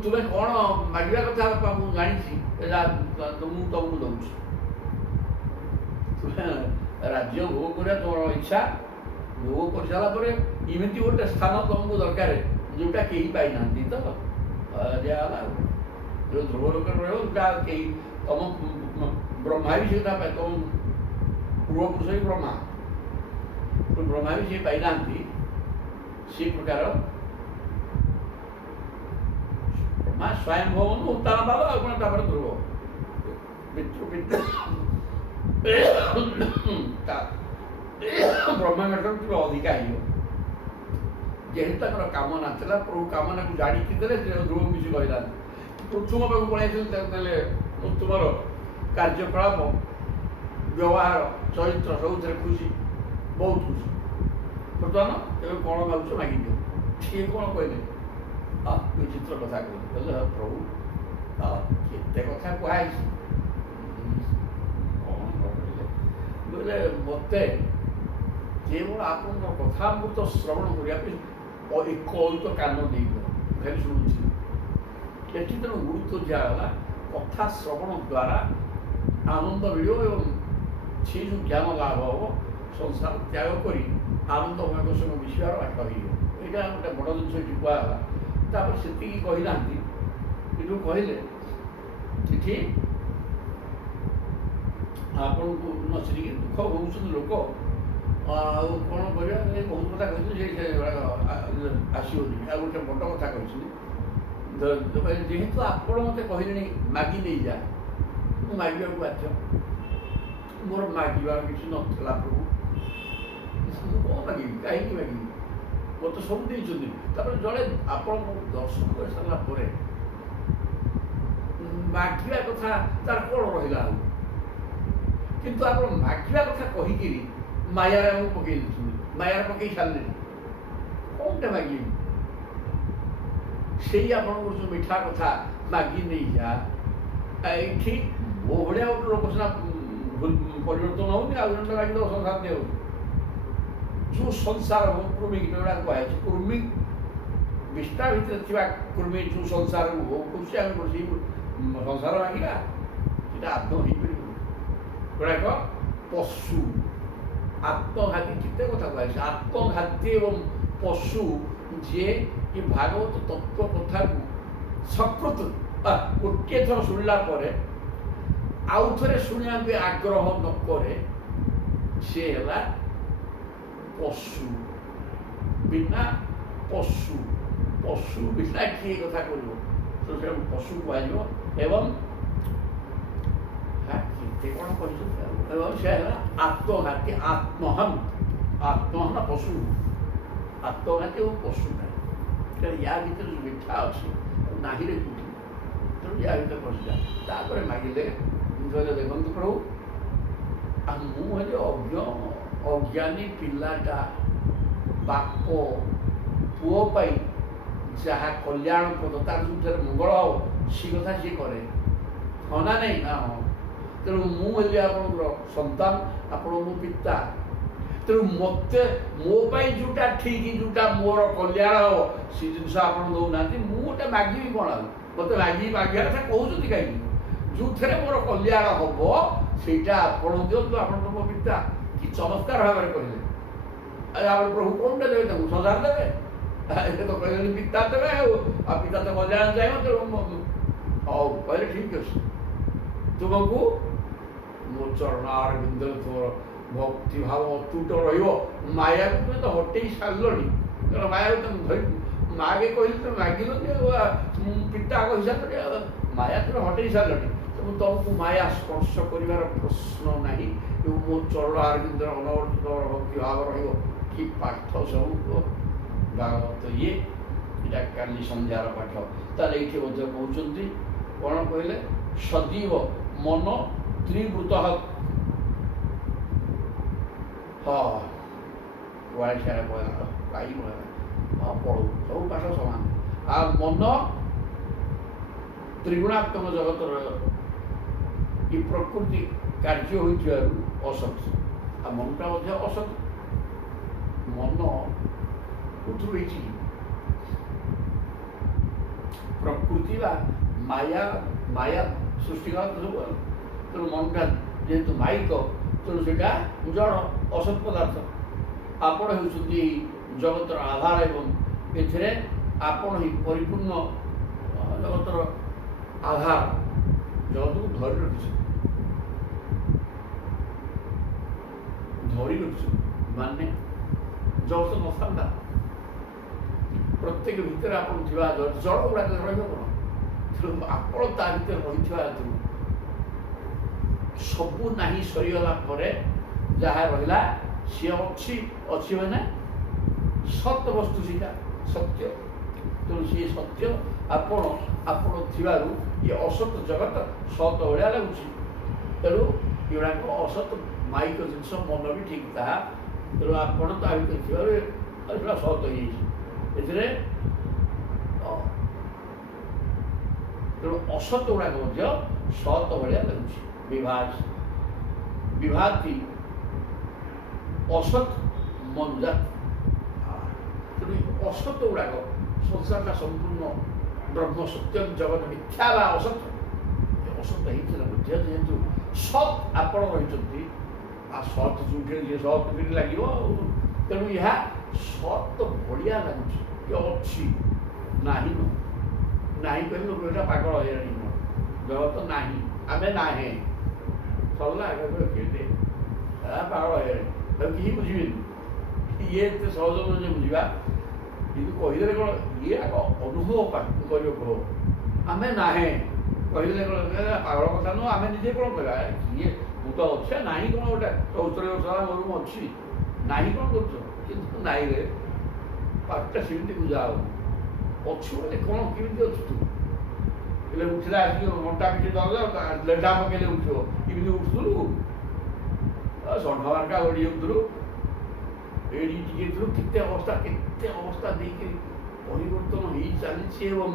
तुम्हें कौन मागे कथा मुझे जानी तुमको दूसरी तुम्हें राज्य भोग कर तुम इच्छा भोग कर सारापर इमती गोटे स्थान तुमको दरकार जोटा कहीं पाई ना तो दिगला जो ध्रुव लोक रोटा कहीं तुम ब्रह्मा भी से पाए तुम पूर्वपुरुष ही ब्रह्मा ब्रह्मा भी से पाई ना से प्रकार ब्रह्मा स्वयं भवन उत्तान पाद और ध्रुव पितृ पितृ ब्रह्मा अधिका जेहेतु कामना था प्रभु कामना को जाणी ध्रुव किसी कहला पृथुम पाक पलि तुम कार्यकलाप व्यवहार चरित्र सब खुशी बहुत खुशी बर्तमान तेज कौन भाव मागि दियो सी कौन कहले विचित्र कथा कहले प्रभु केते कथा कहुई बोले मत केवल आप कथा मृत श्रवण करने एक कान नहीं खाली शुणुची एटी तेणु गुरुत्व दिगला कथा श्रवण द्वारा आनंद मिल से जो ज्ञान लाभ हम संसार त्याग कर आनंदमय संग मिसार बाट यहाँ गोटे बड़ जिन कहला तापर से कहना जो कहले कि आपन को नचरी दुख भोग लोक कौन कर बहुत कथा कहते आसोनी आ गोटे बड़ कथा कहते जेहेतु आप मत कहले मागि नहीं जा मागे बाध्य मोर मागार किसी नाला प्रभु कौन मागे कहीं मागे मत सब जड़े आप दर्शन कर सारापर मागिया कथा तार कौन रहा किंतु आप मागिया कथा कहीकि मायार पकई मायार पकई सारे कौनटा मागे से आप मीठा कथा मागि नहीं जा ये मो भाया गोटे लोक सीना ପରିବର୍ତ୍ତନ ହେଉନି, ଆଉ ଜଣେ ଲାଗି ଦେବ ସଂସାର ଦେଉଛି। ଯେଉଁ ସଂସାର କୃମି ଯେଉଁଟା କୁହାଯାଇଛି, କୃମି ବିଷ୍ଠା ଭିତରେ ଥିବା କୃମି ଯେଉଁ ସଂସାରକୁ ଭୋଗ କରୁଛି, ଆମେ ସେଇ ସଂସାର ମାଗିବା, ସେଇଟା ଆଦୌ ହେଇପାରିବନି। ଗୁଡ଼ାକ ପଶୁ ଆତ୍ମଘାତୀ, କେତେ କଥା କୁହାଯାଇଛି, ଆତ୍ମଘାତୀ ଏବଂ ପଶୁ ଯିଏ ଏ ଭାଗବତ ତତ୍ତ୍ୱ କଥାକୁ ସକୃତ ଗୋଟିଏ ଥର ଶୁଣିଲା ପରେ ଆଉ ଥରେ ଶୁଣିବା ପାଇଁ ଆଗ୍ରହ ନ କରେ, ସେ ହେଲା ପଶୁ। ବିନା ପଶୁ, ପଶୁ ବିନା କିଏ କଥା କରିବ, ତ ସେଟାକୁ ପଶୁ କୁହାଯିବ। ଏବଂ କେତେ କ'ଣ କହିଛନ୍ତି, ଏବଂ ସେ ହେଲା ଆତ୍ମଘାତୀ, ଆତ୍ମହନ। ଆତ୍ମହନ ପଶୁ, ଆତ୍ମଘାତୀ ଏବଂ ପଶୁ ନାହିଁ। ତେଣୁ ୟା ଭିତରେ ଯେଉଁ ମିଠା ଅଛି ନାହିଁରେ କୋଉଠି, ତେଣୁ ୟା ଭିତରେ ପଶିଲା। ତାପରେ ମାଗିଲେ କହିଲେ, ଦେଖନ୍ତୁ ପ୍ରଭୁ, ଆଉ ମୁଁ ହେଲି ଅଜ୍ଞାନୀ ପିଲାଟା, ବାପ ପୁଅ ପାଇଁ ଯାହା କଲ୍ୟାଣ ପଦ, ତାର ଯେଉଁଠାରେ ମଙ୍ଗଳ ହବ ସେ କଥା ସିଏ କରେ, ହଁ ନା ନାହିଁ? ନା ହଁ। ତେଣୁ ମୁଁ ହେଲି ଆପଣଙ୍କର ସନ୍ତାନ, ଆପଣ ମୋ ପିତା। ତେଣୁ ମୋତେ ମୋ ପାଇଁ ଯେଉଁଟା ଠିକ୍, ଯେଉଁଟା ମୋର କଲ୍ୟାଣ ହବ ସେ ଜିନିଷ ଆପଣ ଦେଉନାହାନ୍ତି, ମୁଁ ଗୋଟେ ମାଗିବି କ'ଣ? ଆଉ ମୋତେ ମାଗିବା କଥା କହୁଛନ୍ତି କାହିଁକି? ଯେଉଁଥିରେ ମୋର କଲ୍ୟାଣ ହବ ସେଇଟା ଆପଣ ଦିଅନ୍ତୁ, ଆପଣ ତ ମୋ ପିତା। କି ଚମତ୍କାର ଭାବରେ କହିଲେ। ଆପଣ ପ୍ରଭୁ କ'ଣଟା ଦେବେ ତାଙ୍କୁ? ସଂସାର ଦେବେ? ଏବେ ତ କହିଲେ ପିତା ଦେବେ, ଆଉ ପିତା ତ କଲ୍ୟାଣ ଚାହିଁବ। ତେଣୁ ହଉ କହିଲେ ଠିକ୍ ଅଛି, ତୁମକୁ ମୋ ଚରଣାର ବିନ୍ଦୁରେ ତୁମର ଭକ୍ତି ଭାବ ଅତୁଟ ରହିବ। ମାୟାକୁ ତୁମେ ତ ହଟେଇ ସାରିଲଣି, କାରଣ ମାୟାକୁ ତୁମେ ଧରି ମାଗେ କହିଲେ ତୁମେ ମାଗିଲନି, ପିତା କହିସାରିଲଣି, ମାୟା ତୁମେ ହଟେଇ ସାରିଲଣି। ତେଣୁ ତୁମକୁ ମାୟା ସ୍ପର୍ଶ କରିବାର ପ୍ରଶ୍ନ ନାହିଁ। ଏବଂ ମୋ ଚରଣ ଆରବିନ୍ଦର ଅନବର୍ତ୍ତିତ ଭକ୍ତି ଭାବ ରହିବ। କି ପାଠ ସବୁ ଭାଗବତ ଇଏ, ଏଇଟା କାଲି ସନ୍ଧ୍ୟାର ପାଠ। ତାହେଲେ ଏଇଠି ମଧ୍ୟ କହୁଛନ୍ତି କ'ଣ କହିଲେ, ସଦୀବ ମନ ତ୍ରିବୃତ। ହଁ ଓଡ଼ିଶାରେ କହିଲା ପାଇ ହଁ ପଢ଼ୁ, ସବୁ ପାଠ ସମାନ। ଆଉ ମନ ତ୍ରିଗୁଣାତ୍ମକ ଜଗତର ଏ ପ୍ରକୃତି କାର୍ଯ୍ୟ ହୋଇଥିବାରୁ ଅସତ୍, ଆଉ ମନଟା ମଧ୍ୟ ଅସତ୍। ମନ କୋଉଠୁ ହେଇଛି? ପ୍ରକୃତି ବା ମାୟା ସୃଷ୍ଟିଗତ ସବୁ। ତେଣୁ ମନଟା ଯେହେତୁ ମାଇକ, ତେଣୁ ସେଇଟା ଜଡ଼ ଅସତ୍ ପଦାର୍ଥ। ଆପଣ ହେଉଛନ୍ତି ଜଗତର ଆଧାର, ଏବଂ ଏଥିରେ ଆପଣ ହିଁ ପରିପୂର୍ଣ୍ଣ ଜଗତର ଆଧାର। ଜଗତକୁ ଧରି ରଖିଛନ୍ତି, ମାନେ ଜଗତ ନଥାନ୍ତା। ପ୍ରତ୍ୟେକ ଭିତରେ ଆପଣ ଥିବା ଜଳ ଗୁଡ଼ାକ ରହିବ କ'ଣ? ତେଣୁ ଆପଣ ତା ଭିତରେ ରହିଥିବା ହେତୁ ସବୁ ନାହିଁ, ସରିଗଲା ପରେ ଯାହା ରହିଲା ସିଏ ଅଛି ମାନେ ସତ ବସ୍ତୁ, ସେଇଟା ସତ୍ୟ। ତେଣୁ ସିଏ ସତ୍ୟ ଆପଣ ଥିବାରୁ ଇଏ ଅସତ ଜଗତ ସତ ଭଳିଆ ଲାଗୁଛି। ତେଣୁ ଏଗୁଡ଼ାକ ଅସତ ମାଇକ ଜିନିଷ, ମନ ବି ଠିକ୍ ତାହା। ତେଣୁ ଆପଣ ତା ଭିତରେ ଥିବାରୁ ଏଗୁଡ଼ା ସତ ହେଇଯାଇଛି। ଏଥିରେ ତେଣୁ ଅସତ ଗୁଡ଼ାକ ମଧ୍ୟ ସତ ଭଳିଆ ଲାଗୁଛି। ବିଭାତି ଅସତ ମନୁଜାତ। ତେଣୁ ଅସତ ଗୁଡ଼ାକ, ସଂସାରଟା ସମ୍ପୂର୍ଣ୍ଣ ବ୍ରହ୍ମ ସତ୍ୟ, ଜଗତ ମିଥ୍ୟା ବା ଅସତ। ଅସତ ହେଇଥିଲା ମଧ୍ୟ ଯେହେତୁ ସତ୍ ଆପଣ ରହିଛନ୍ତି, ଆଉ ସତ୍ ଯୋଉଠି ଯିଏ ସତ୍ ବି ଲାଗିବ। ତେଣୁ ଏହା ସତ୍ ଭଳିଆ ଲାଗୁଛି, ଅଛି ନାହିଁ ନାହିଁ କହିଲେ ଲୋକ ଏଇଟା ପାଗଳ ହେଇଗଲାଣି। ଜଗତ ନାହିଁ, ଆମେ ନାହିଁ, ସରିଲା କେମିତି ପାଗଳ ହେଇଗଲାଣି, ତାକୁ କେହି ବୁଝିବେନି। ଇଏ ଏତେ ସହଜ ନୁହେଁ ଯେ ବୁଝିବା, କିନ୍ତୁ କହିଦେଲେ କ'ଣ ଇଏ ଆଗ ଅନୁଭବ କରିବ। କୁହ ଆମେ ନାହିଁ କହିଦେଲେ କ'ଣ ପାଗଳ କଥା ନୁହଁ। ଆମେ ନିଜେ କ'ଣ କରିବା, କିଏ ମୁଁ ତ ଅଛି, ନାହିଁ କ'ଣ ଗୋଟେ 74 ବର୍ଷ ହେଲା ମୋର ମୁଁ ଅଛି, ନାହିଁ କ'ଣ କରୁଛ? କିନ୍ତୁ ନାହିଁରେ ପାଠଟା ସେମିତି ବୁଝା ହବ। ଅଛୁ ମାନେ କ'ଣ, କେମିତି ଅଛୁ ତୁ? ହେଲେ ଉଠିଲା ଆସିକି ଘଣ୍ଟା ପିଠି ଦରଜ, ଲେଟା ପକେଇଲେ ଉଠିବ, କେମିତି ଉଠୁଥିଲୁ? ଷଣ୍ଢ ମାର୍କା ଗଡ଼ି ଯାଉଥିଲୁ, ଏଇଠି ଟିକେ ଥିଲୁ, କେତେ ଅବସ୍ଥା ଦେଇକି ପରିବର୍ତ୍ତନ ହେଇ ଚାଲିଛି ଏବଂ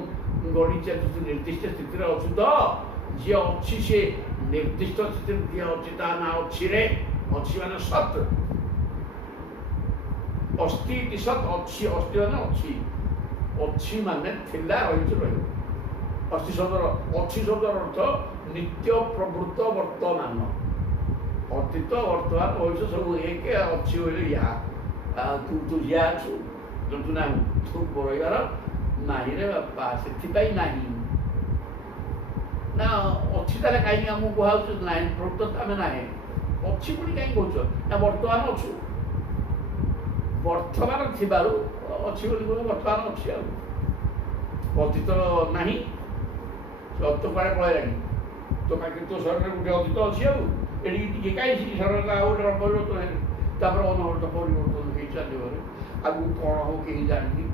ଗଡ଼ି ଚାଲିଛି। ନିର୍ଦ୍ଦିଷ୍ଟ ସ୍ଥିତିରେ ଅଛୁ ତ, जी अच्छी से निर्दिष्ट स्थिति जी अच्छी ता ना अच्छी रे अच्छी माने सत अस्ति सत अच्छी अस्ति माने अच्छी माने थिला रही अस्ति शब्दर अच्छी शब्दर अर्थ नित्य प्रवृत्त वर्तमान अतीत वर्तमान भविष्य सब एक अच्छी बोले या तू या छु तू ना तू बोलबार नहीं रे बापा से नहीं ना अच्छी ताले कहीं आमको कहु ना प्रवृत्त आम ना अच्छी पुणी कहीं कौच ना वर्तमान अच्छु वर्तमान थी अच्छी वर्तमान अच्छी अतीत ना अत पाए पलैलानी तो पाखे तो शरीर गोटे अतीत अच्छी आगे कहीं शरीर गोटे परिवर्तन है अनवर्त परिवर्तन हो चलो आगू कौन हो कहीं जानी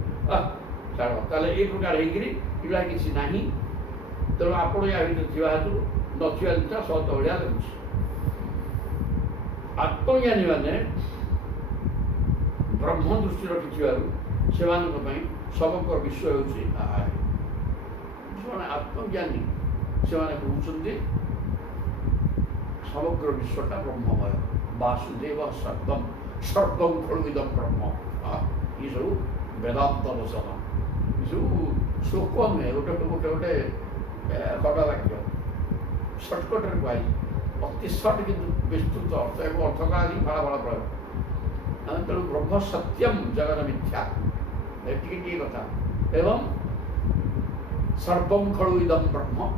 छाड़ ताले ये प्रकार होगा किसी ना तेणु आपण या भीतर हेतु ना जिनिस सत भाया लगुच आत्मज्ञानी मैंने ब्रह्म दृष्टि रखि से समग्र विश्व हो आत्मज्ञानी से कहते समग्र विश्वटा ब्रह्ममय वासुदेव सर्वम सर्वम खलुदम ब्रह्म ये सब वेदांत वचन ये सब श्लोक नुहे गोटे गोटे गोटे खड़ा वाक्य सर्टकटे कह अति सर्ट कि विस्तृत अर्थ एक अर्थ का फला फला प्रयोग तेणु ब्रह्म सत्यम जगन मिथ्या ये कथा एवं सर्वं खलु इदम ब्रह्म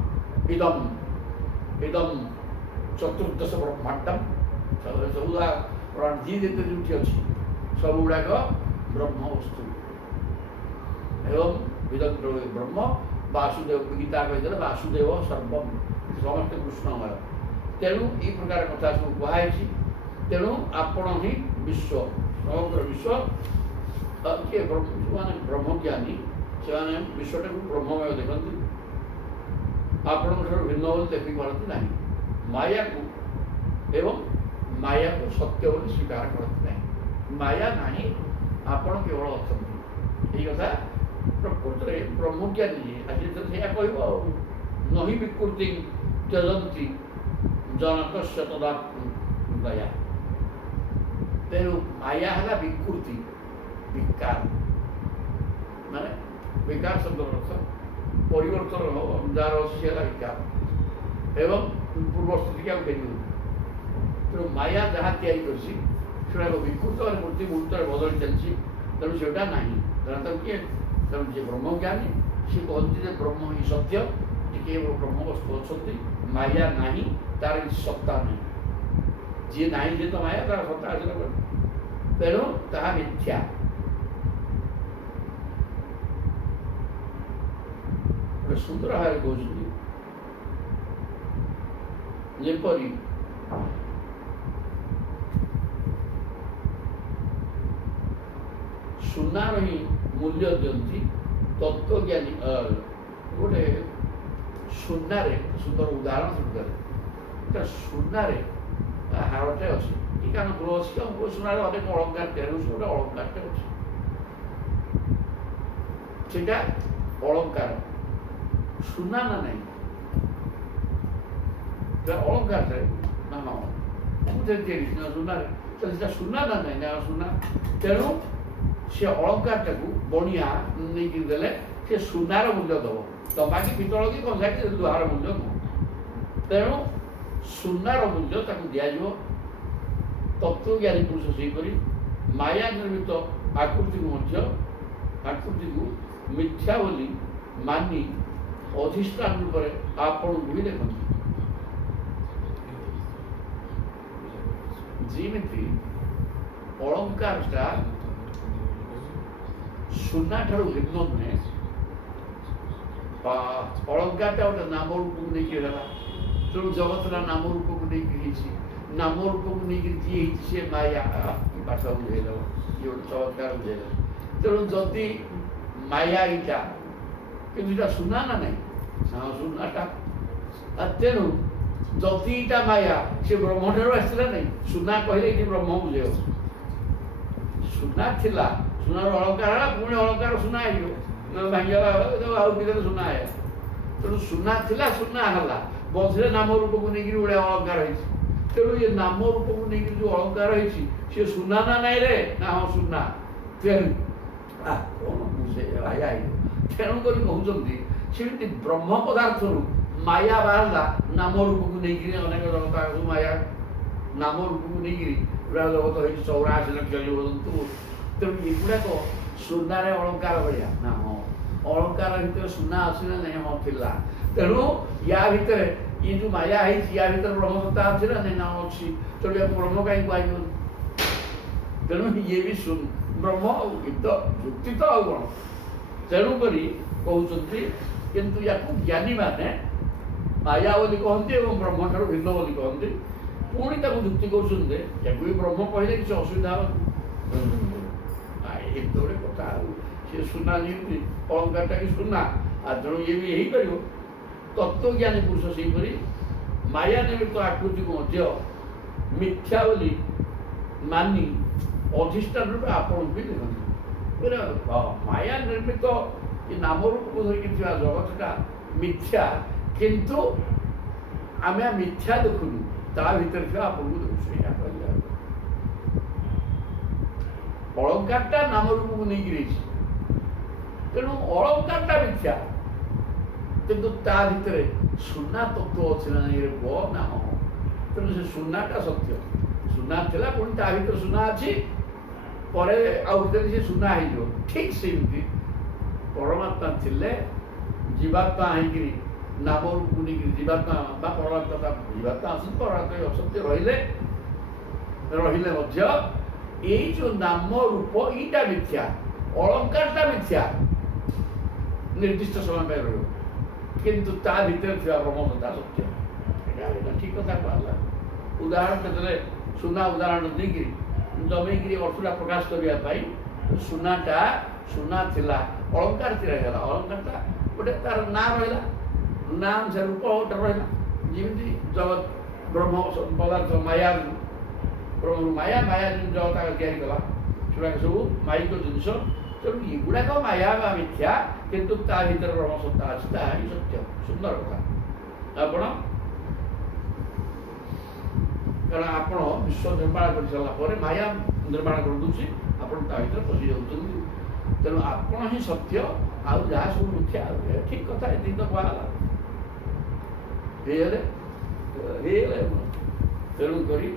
इदम इदम चतुर्दश ब्रह्मांडम सबुदा जी जिते जो अच्छी सब गुड़ाक ब्रह्म वस्तु एवं इदम ब्रह्म वासुदेव गीता कही वासुदेव सर्वम समस्त कृष्णमय तेणु ये प्रकार कथा सब कहुई तेणु आपण ही विश्व समग्र विश्व किए माने ब्रह्मज्ञानी से विश्वटा को ब्रह्ममय देखते आपण भिन्न बोली देखी पारती ना माया को एवं माया को सत्य बोली स्वीकार करती ना माया ना आपण केवल अच्छा ये कथा प्रकृत ब्रह्मज्ञानी आज कह नही विकृति त्यजंती जनक तदा दया तेणु माया है विकृति विकार माने विकार शब्द अर्थ परिवर्तन जार अच्छी विकार एवं पूर्व स्थिति क्या फेरी तेणु माया जहाँ तैयारी कर विकृत मूर्ति मुहूर्त बदल चलती तेणु से ना तेणु किए तेणु जी ब्रह्मज्ञानी सी कहते ब्रह्म ही सत्य टी ब्रह्म वस्तु अच्छा माया ना तार किसी सत्ता नहीं जी ना जी तो माया तार सत्ता हासिल कर तेणु ताहा मिथ्या सुंदर भाव कहते जेपरी सुनार ही मूल्य दिखती तत्वज्ञानी गोटे सुनारे सुंदर उदाहरण सुंदर सुनारे हारटे अच्छी टीका नूपुर अच्छी सुनार अनेक अलंकार तैयारी गोटे अलंकारटे अच्छे अलंकार सुना ना नहीं अलंकार ना सुना सुना ना नहीं ना सुना तेणु से अलंकार बणिया नहीं देले से सुनार मूल्य दब तमाकी पितल कि कंसा कि लुहार मूल्य नुह तेणु सुनार मूल्य दिज्व तत्वज्ञानी पुरुष सेहीपरि माया निर्मित आकृति को मिथ्या बोली मानी अधिष्ठान रूप आपण भी देखते जमी अलंकारटा सुना ठार भिन्न नुहे अलंकारटा गोटे नाम रूप को लेकिन तेणु जगतरा नाम रूप को लेकिन नाम रूप को लेकिन जी सी माया भाषा बुझेद ये गोटे चमत्कार बुझेद तेणु जदि माया इटा कि सुना ना नहीं हाँ सुनाटा तेणु जदि इटा माया से ब्रह्म ठार आसला नहीं सुना कहले ये ब्रह्म बुझे सुना थिला सुनार अलंकार है पुणी अलंकार सुना भांगला सुना है ତେଣୁ ସୁନା ଥିଲା ସୁନା ହେଲା, ମଝିରେ ନାମ ରୂପକୁ ନେଇକିରି ଗୋଟେ ଅଳଙ୍କାର ହେଇଛି। ତେଣୁ ଏ ନାମ ରୂପକୁ ନେଇକିରି ଯୋଉ ଅଳଙ୍କାର ହେଇଛି ସେ ସୁନା ନା ନାଇଁ ରେ, ନା ହଁ ସୁନା। ତେଣୁ କଣ ବୁଝେଇ ଭାଇଆ ହେଇଯିବ। ତେଣୁକରି କହୁଛନ୍ତି ସେମିତି ବ୍ରହ୍ମ ପଦାର୍ଥରୁ ମାୟା ବାହାରିଲା ନାମ ରୂପକୁ ନେଇକିରି, ଅନେକ ଜଗତ ଆଗକୁ ମାୟା ନାମ ରୂପକୁ ନେଇକିରି ପୁରା ଜଗତ ହେଇଛି 84 ଲକ୍ଷ ଜୀବଜନ୍ତୁ। ତେଣୁ ଏଗୁଡ଼ାକ ସୁନାରେ ଅଳଙ୍କାର ଭଳିଆ ନା? ହଁ, ଅଳଙ୍କାର ଭିତରେ ସୁନା ଅଛି ନା ନାଇଁ? ହଁ ଥିଲା। ତେଣୁ ୟା ଭିତରେ ଇଏ ଯୋଉ ମାୟା ହେଇଛି ୟା ଭିତରେ ବ୍ରହ୍ମସତ୍ତା ଅଛି ନା ନାଇଁ? ନା ଅଛି। ତେଣୁ ୟାକୁ ବ୍ରହ୍ମ କାହିଁ କୁହାଯିବନି? ତେଣୁ ଇଏ ବି ବ୍ରହ୍ମ ଯୁକ୍ତି ତ ଆଉ କ'ଣ। ତେଣୁକରି କହୁଛନ୍ତି କିନ୍ତୁ ୟାକୁ ଜ୍ଞାନୀମାନେ ମାୟା ବୋଲି କହନ୍ତି ଏବଂ ବ୍ରହ୍ମଠାରୁ ଭିନ୍ନ ବୋଲି କହନ୍ତି। ପୁଣି ତାକୁ ଯୁକ୍ତି କରୁଛନ୍ତି ଯେ ୟାକୁ ବି ବ୍ରହ୍ମ କହିଲେ କିଛି ଅସୁବିଧା ହେବନି। ଏମିତି ଗୋଟେ କଥା ଆଉ। ସେ ସୁନା ଯେମିତି ଅଳଙ୍କାରଟା ବି ସୁନା, ଆଉ ତେଣୁ ଇଏ ବି ହେଇପାରିବ। ତତ୍ତ୍ୱଜ୍ଞାନୀ ପୁରୁଷ ସେହିପରି ମାୟା ନିମିତ୍ତ ଆକୃତିକୁ ମଧ୍ୟ ମିଥ୍ୟା ବୋଲି ମାନି ଅଧିଷ୍ଠାନ ରୂପେ ଆପଣଙ୍କୁ ବି ଦେଖନ୍ତି। ମାୟା ନିର୍ମିତ ଏ ନାମରୂପକୁ ଧରିକି ଥିବା ଜଗତଟା ମିଥ୍ୟା, କିନ୍ତୁ ଆମେ ମିଥ୍ୟା ଦେଖୁନୁ, ତା ଭିତରେ ଥିବା ଆପଣଙ୍କୁ ଦେଖୁଛୁ। ଏହା କହିଲେ ଅଳଙ୍କାରଟା ନାମରୂପକୁ ନେଇକି ରହିଛି, ତେଣୁ ଅଳଙ୍କାରଟା ମିଥ୍ୟା, କିନ୍ତୁ ତା ଭିତରେ ସୁନା ତତ୍ତ୍ୱ ଅଛି ନା ନାଇଁ? ନା ହଁ। ତେଣୁ ସେ ସୁନାଟା ସତ୍ୟ। ସୁନା ଥିଲା, ପୁଣି ତା ଭିତରେ ସୁନା ଅଛି, ପରେ ଆଉ ଭିତରେ ସେ ସୁନା ହେଇଯିବ। ଠିକ୍ ସେମିତି ପରମାତ୍ମା ଥିଲେ ଜୀବାତ୍ମା ହେଇକିରି ନାମ ରୂପକୁ ନେଇକିରି ଜୀବାତ୍ମା ବା ପରମାତ୍ମା, ଜୀବାତ୍ମା ଅଛନ୍ତି, ପରମାତ୍ମା ଅଛନ୍ତି, ରହିଲେ ମଧ୍ୟ ଏଇ ଯୋଉ ନାମ ରୂପ ଏଇଟା ମିଥ୍ୟା, ଅଳଙ୍କାରଟା ମିଥ୍ୟା, ନିର୍ଦ୍ଦିଷ୍ଟ ସମୟ ପାଇଁ ରହିବ, କିନ୍ତୁ ତା ଭିତରେ ଥିବା ବ୍ରହ୍ମସତ୍ତା ସତ୍ୟ। ଏଇଟା ଠିକ୍ କଥା କୁହାଗଲା। ଉଦାହରଣ କେତେବେଳେ ସୁନା ଉଦାହରଣ ଦେଇକିରି ଜମେଇକିରି ଅର୍ଥଟା ପ୍ରକାଶ କରିବା ପାଇଁ ସୁନା ଥିଲା, ଅଳଙ୍କାର ଥିଲା, ହେଲା ଅଳଙ୍କାରଟା ଗୋଟେ ତାର ନାଁ ରହିଲା, ନାଁ ଅନୁସାରେ ରୂପ ଗୋଟେ ରହିଲା। ଯେମିତି ଜଗତ ବ୍ରହ୍ମ ପଦାର୍ଥ ମାୟା, ବ୍ରହ୍ମରୁ ମାୟା ଯେମିତି ଜଗତ ତିଆରି କଲା, ସେଗୁଡ଼ାକ ସବୁ ମାଇକ ଜିନିଷ। ତେଣୁ ଏଗୁଡ଼ାକ ମାୟା ବା ମିଥ୍ୟା, କିନ୍ତୁ ତା ଭିତରେ ବ୍ରହ୍ମସତ୍ତା ଅଛି, ତାହା ହିଁ ସତ୍ୟ। ସୁନ୍ଦର କଥା। ଆପଣ କାରଣ ଆପଣ ବିଶ୍ୱ ନିର୍ମାଣ କରିସାରିଲା ପରେ ମାୟା ନିର୍ମାଣ କରିଦେଉଛି, ଆପଣ ତା ଭିତରେ ପଶି ଯାଉଛନ୍ତି। ତେଣୁ ଆପଣ ହିଁ ସତ୍ୟ, ଆଉ ଯାହା ସବୁ ମିଥ୍ୟା। ଠିକ୍ କଥା, ଏତିକି ତ କୁହାଗଲା। ହେଇଗଲେ ତେଣୁକରି